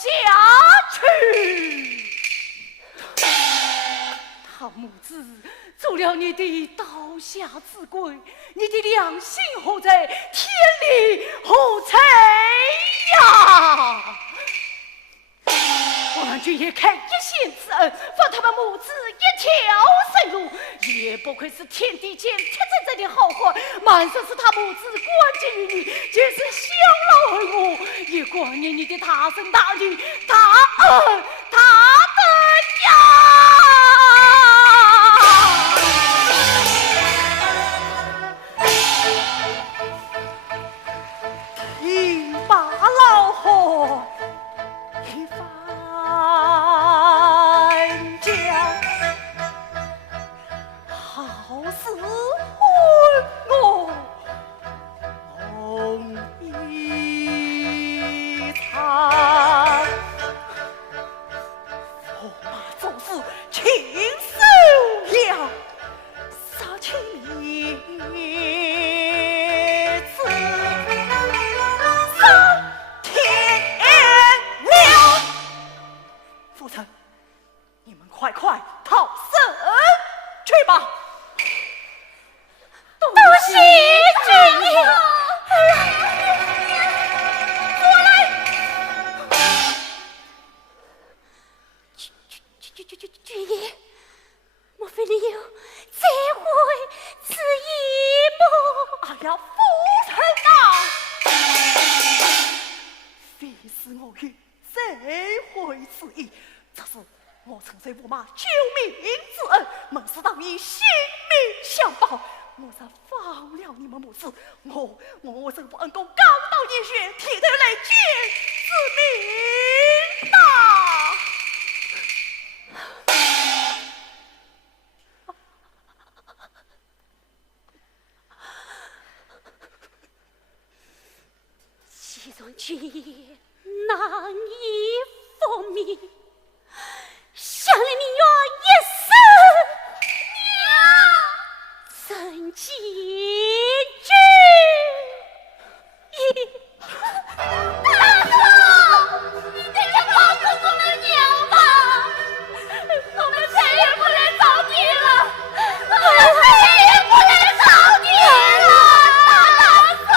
去，他母子做了你的刀下之鬼，你的良心何在？天理何在呀？我让君爷开一线之恩，放他们母子一条生路，也不愧是天地间铁铮铮的好汉，满说是他母子关键于你，就是孝老恨我，也挂念你的大生大女，大恩大德呀！听罢老汉一番讲，好似婚我同一场，驸马做事亲手了杀妻子，上天了。夫人，你们快逃生去吧。多谢君爷。君爷，莫非你有再会此意不？哎呀，夫人啊，非是我有再会之意，这是我承受驸马救命之恩，本是当以性命相报。我若放了你们母子，我这不恩公刚到热血，铁头来见之命呐！既然君爷难以复命，想来你愿一死，怎解之意？大哥，你这就放过我们娘吧，我们再也不来找你了，我们再也不来找你了，大哥。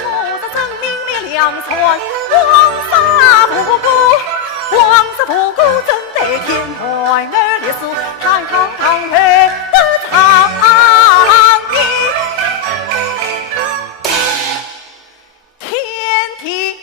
我的生命灭两船，黄沙不顾，黄沙不顾，怎得天怀儿烈士，堂堂儿的长命，天地间。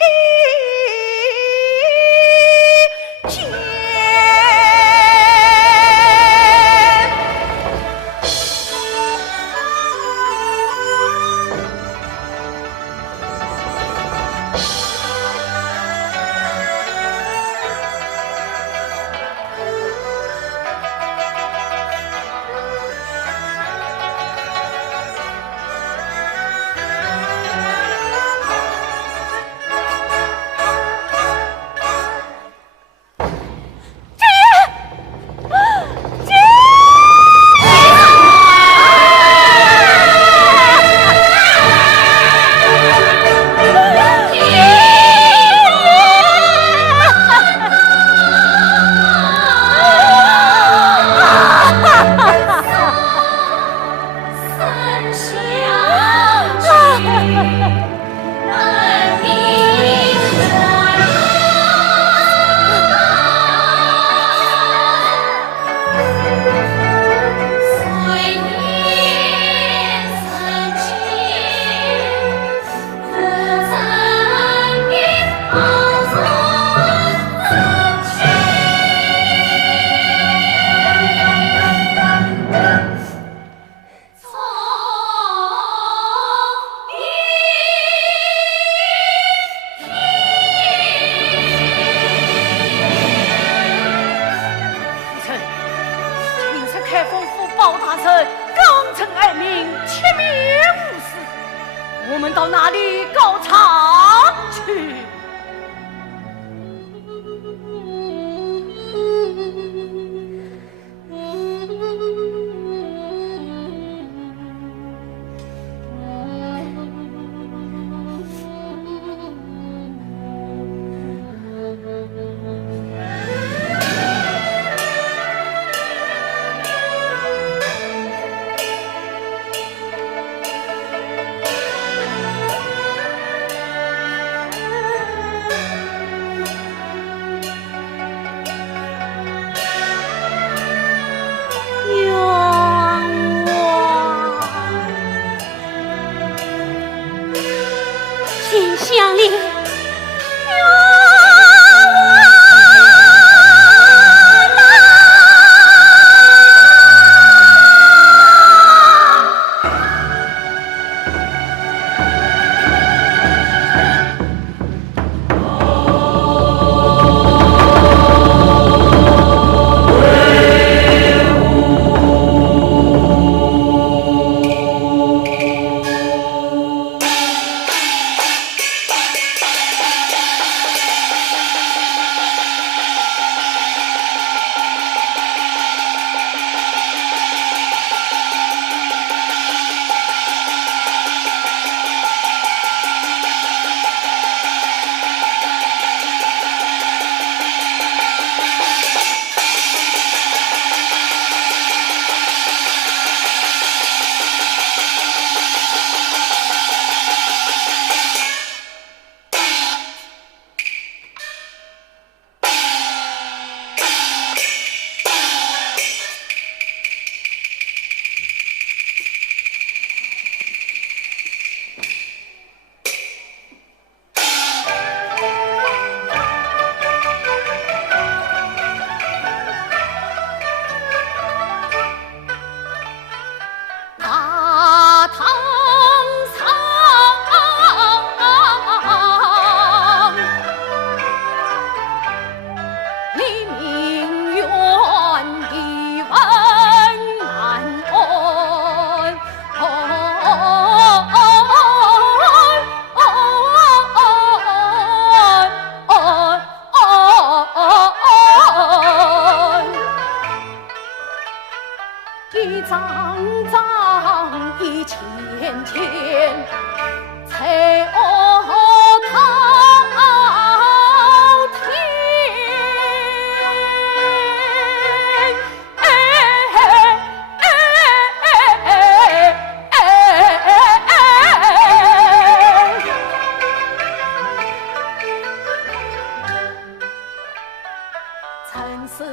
陈四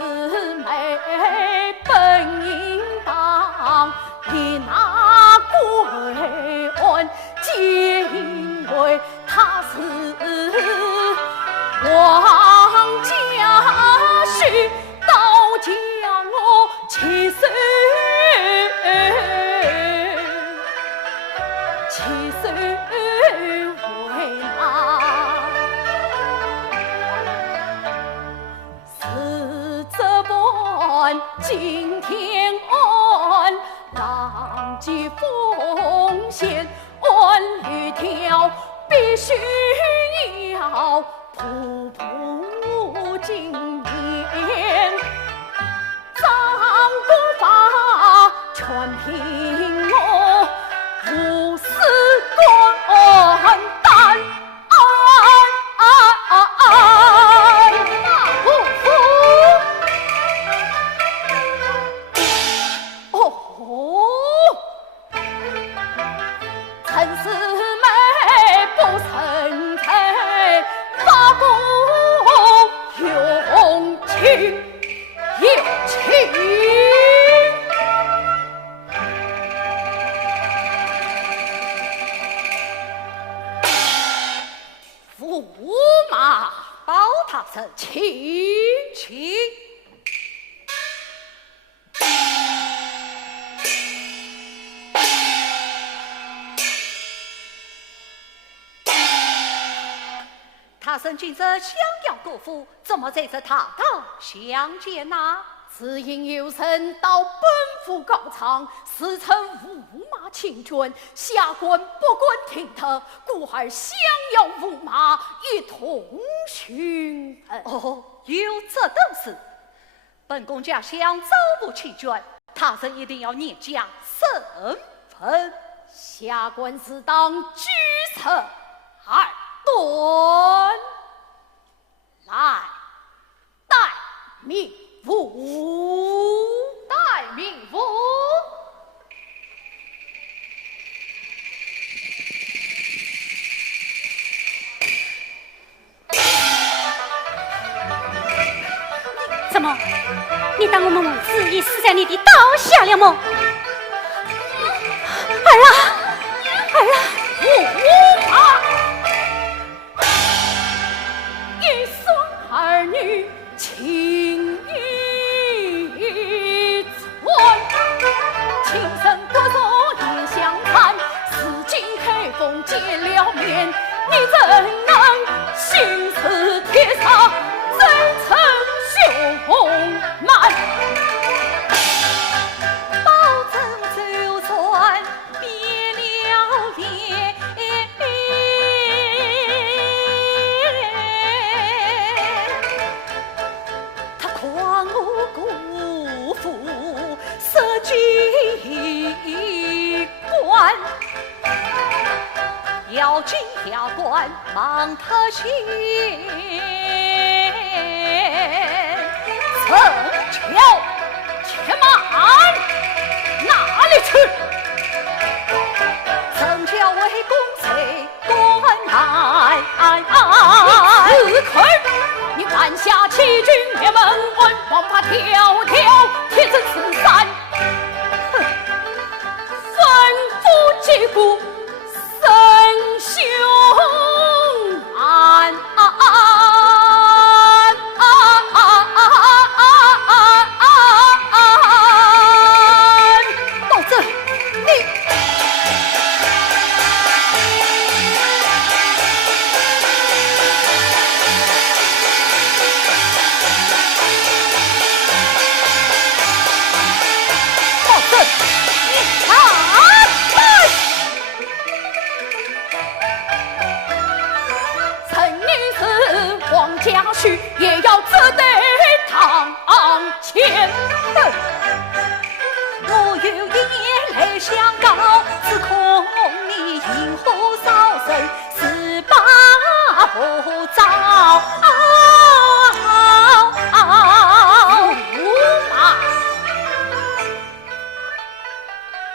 妹本应当以那归案，皆因为她是王家婿，倒将我起诉为难。是这般今天案，当即奉献按律条，必须要步步经验，张公法全凭我无私肝胆。陈四妹不曾猜，发公用情有情。驸马包他生请。他生今日相邀国父，怎么在这堂堂相见呐？只因有人到本府告状，实称驸马请君，下官不敢听他，故而相邀驸马一同询问。哦，有这等事，本宫家乡早不弃捐，他生一定要念家身份。下官自当举策而断，来待命府，待命府。怎么？你当我们母子已死在你的刀下了么？儿啊，儿啊！驸马，一双儿女情意存，情深不说也相看，四境黑风见了面，你怎能心似铁砂，真诚凶蛮？保证就算别了脸，他诓我姑父设计官，要进条官帮他写，陈桥且慢，哪里去？曾叫为公谁官来？此刻你按下欺君灭门恩，王法迢迢，铁证此山。吩咐击鼓生凶案。到这，你到这，你来！曾你是王家婿，也要自得堂前。我有一年来相告，只恐你引火烧身，十八不早。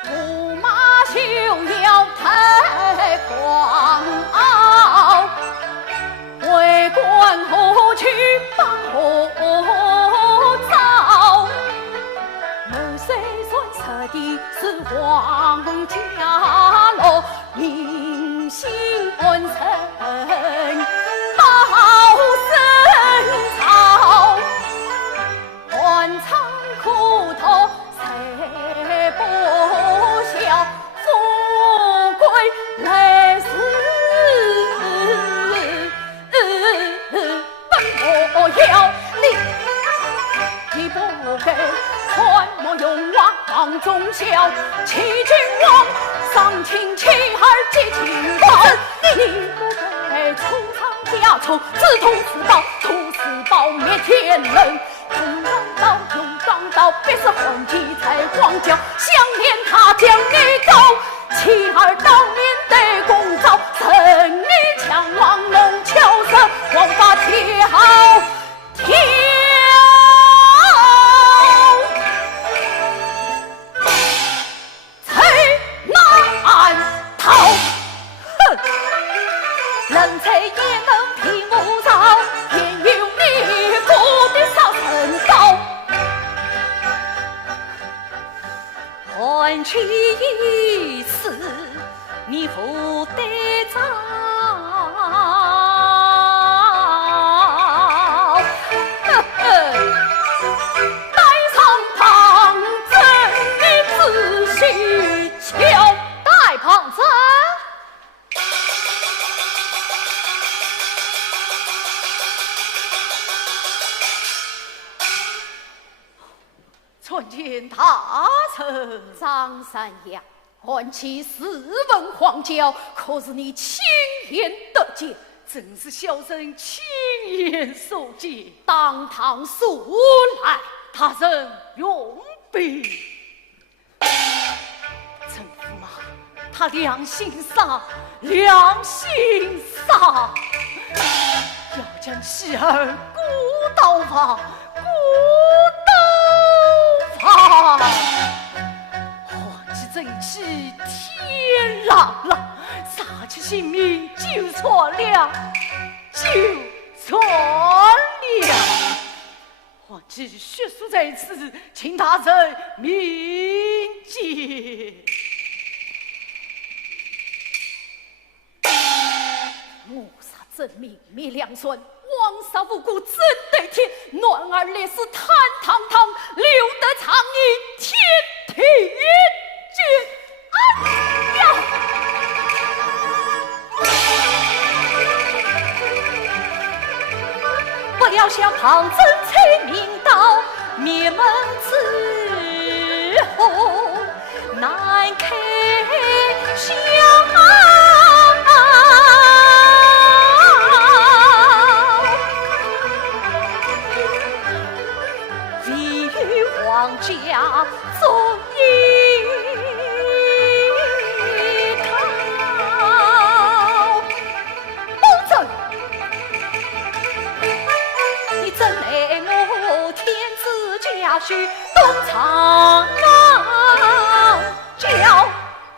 驸马休要太狂傲，为官何去把何你是皇家喽，民心安臣报深草，官场苦头谁不晓？富贵来时本不要你不给宽莫用王王忠孝，欺君王丧亲妻儿及情报，你不给出仓家畜，自图私报，图私报灭天人。用钢刀，别是皇帝才荒郊，想念他将你告，妻儿当面得公道，趁你强王弄巧色，王法跳。人才也能平无招，偏有你不必少成高。换取一次，你不得早。带上胖子，你仔细瞧，带胖子。参见大臣。张三爷，唤起四问皇教，可是你亲眼得见？正是小生亲眼所见。当堂速来。大人用笔。臣驸马，他良心丧，良心丧，要将妻儿孤刀房，孤刀房。皇帝正气天朗朗，杀去性命就错了，就错了。皇帝血书在此，请大人明鉴。谋杀朕泯灭良孙，枉杀无辜怎对天？暖儿烈士坦堂堂，留得长衣天天绝。哎呀！不要向旁征才明道，灭门之后难开箱。皇家终于考，保证你真爱我天子家婿东厂教，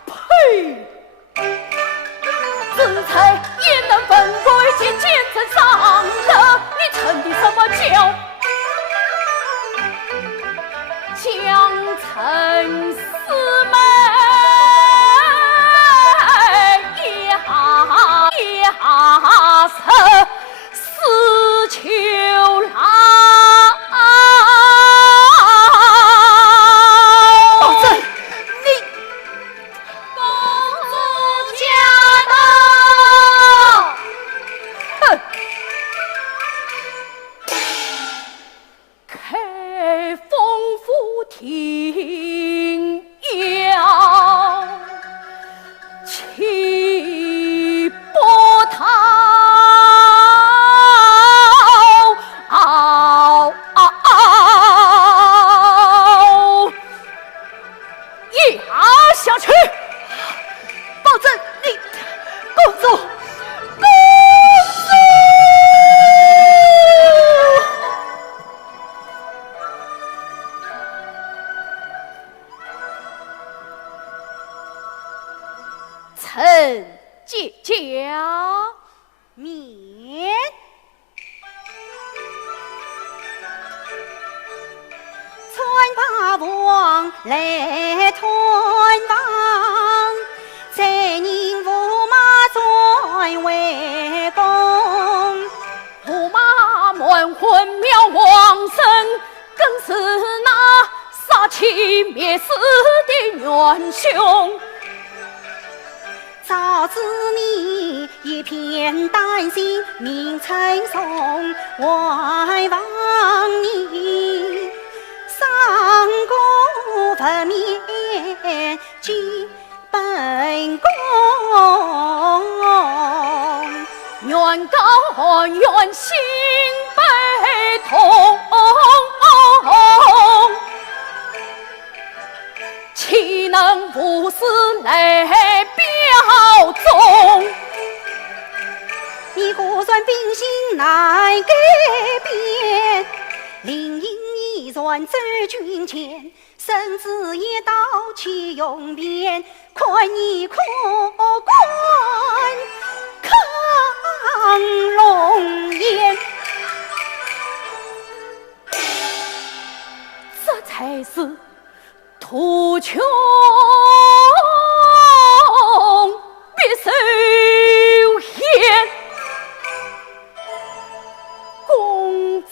呸！子才也能分归及见证上的，你称的什么教？将城四门一下色死囚牢。保证你公主驾到！哼！开封府庭要起波涛，压下去！保证你公主。臣即将免。穿把王来脱。混混灭王生，更是那杀妻灭子的元凶。早知你一片丹心，名称颂外王你，上古分娩基本功，愿高愿心悲痛，岂能不是泪表中？你孤算秉性难改变，另因一转至君前，甚至一刀去永别，看你可观抗龙颜，这才是图穷必受险。公子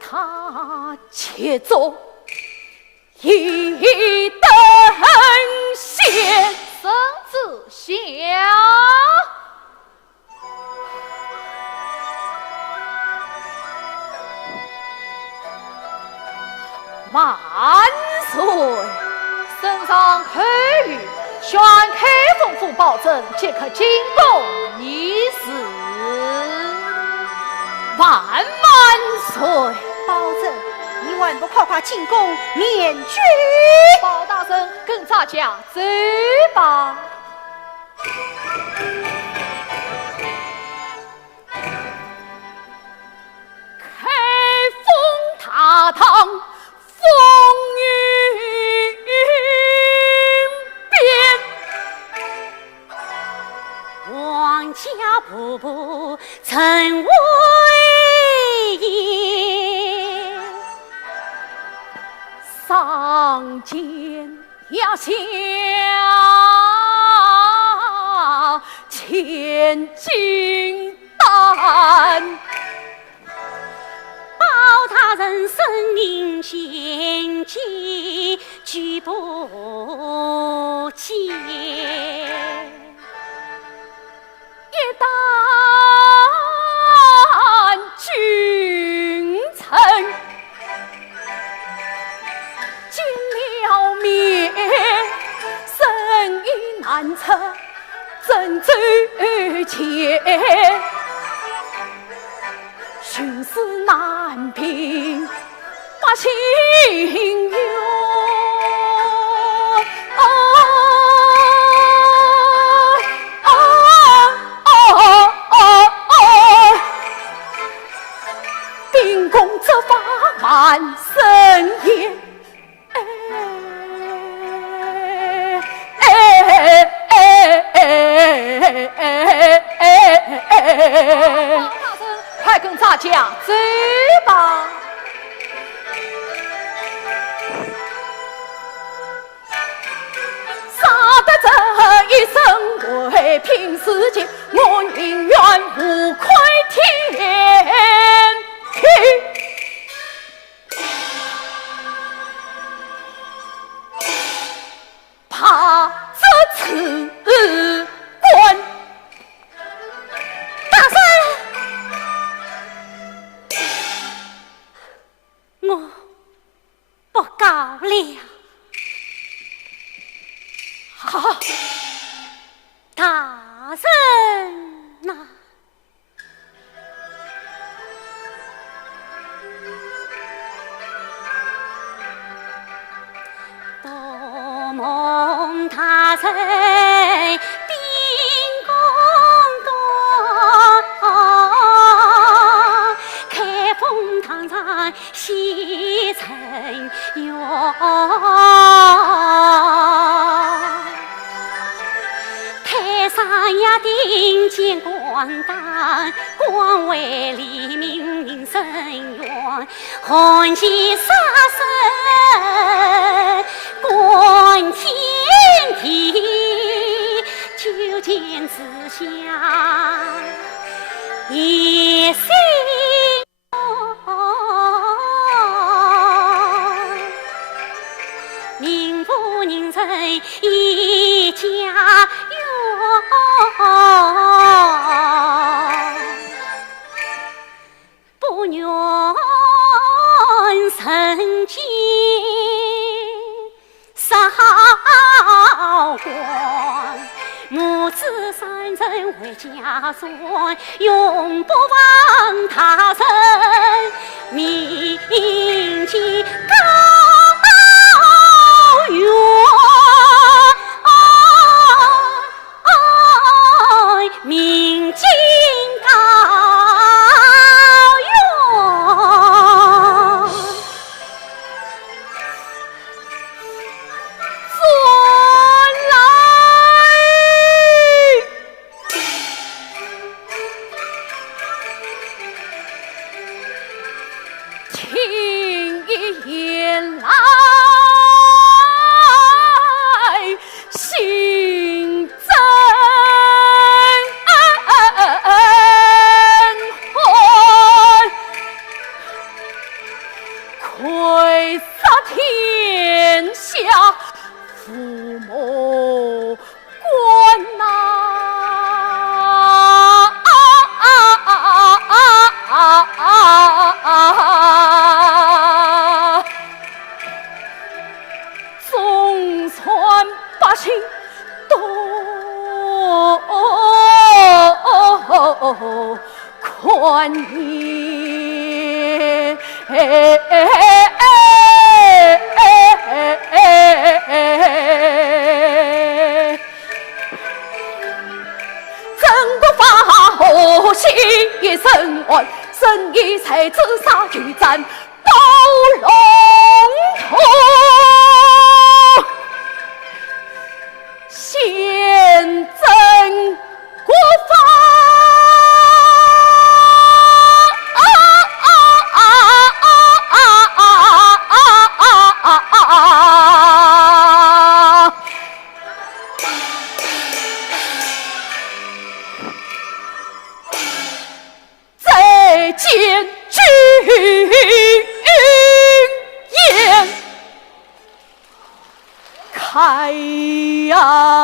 他且做一等闲，孙子下。万岁！圣上可与宣开封府保证，即可进贡一事。万岁！保证你万不快快进宫免去。包大人跟咱家走吧。开封大唐风云变，王家步步曾威严，上见压下千金丹。包大人生命献祭，举不见。一旦君臣见了面，生意难测，怎走前？寻思难平，把心冤。秉公执法万圣夜，包大人，快跟咱家走吧。杀得这一生为平世间，我宁愿无愧天地。怕这此官大人，我不告了。好，大人呐、多蒙大人秉公道，开封堂上西城哟。上呀顶见光大，光为黎明明深远，红旗杀神观天地，就见之下一心。身兼少官，母子三人为家孙，永不忘他人铭记高远。明镜高远，尊来听言来。父母官呐，总算百姓都宽言。心一身爱，生意才自杀去战刀龙头，先征国法。见君言开呀。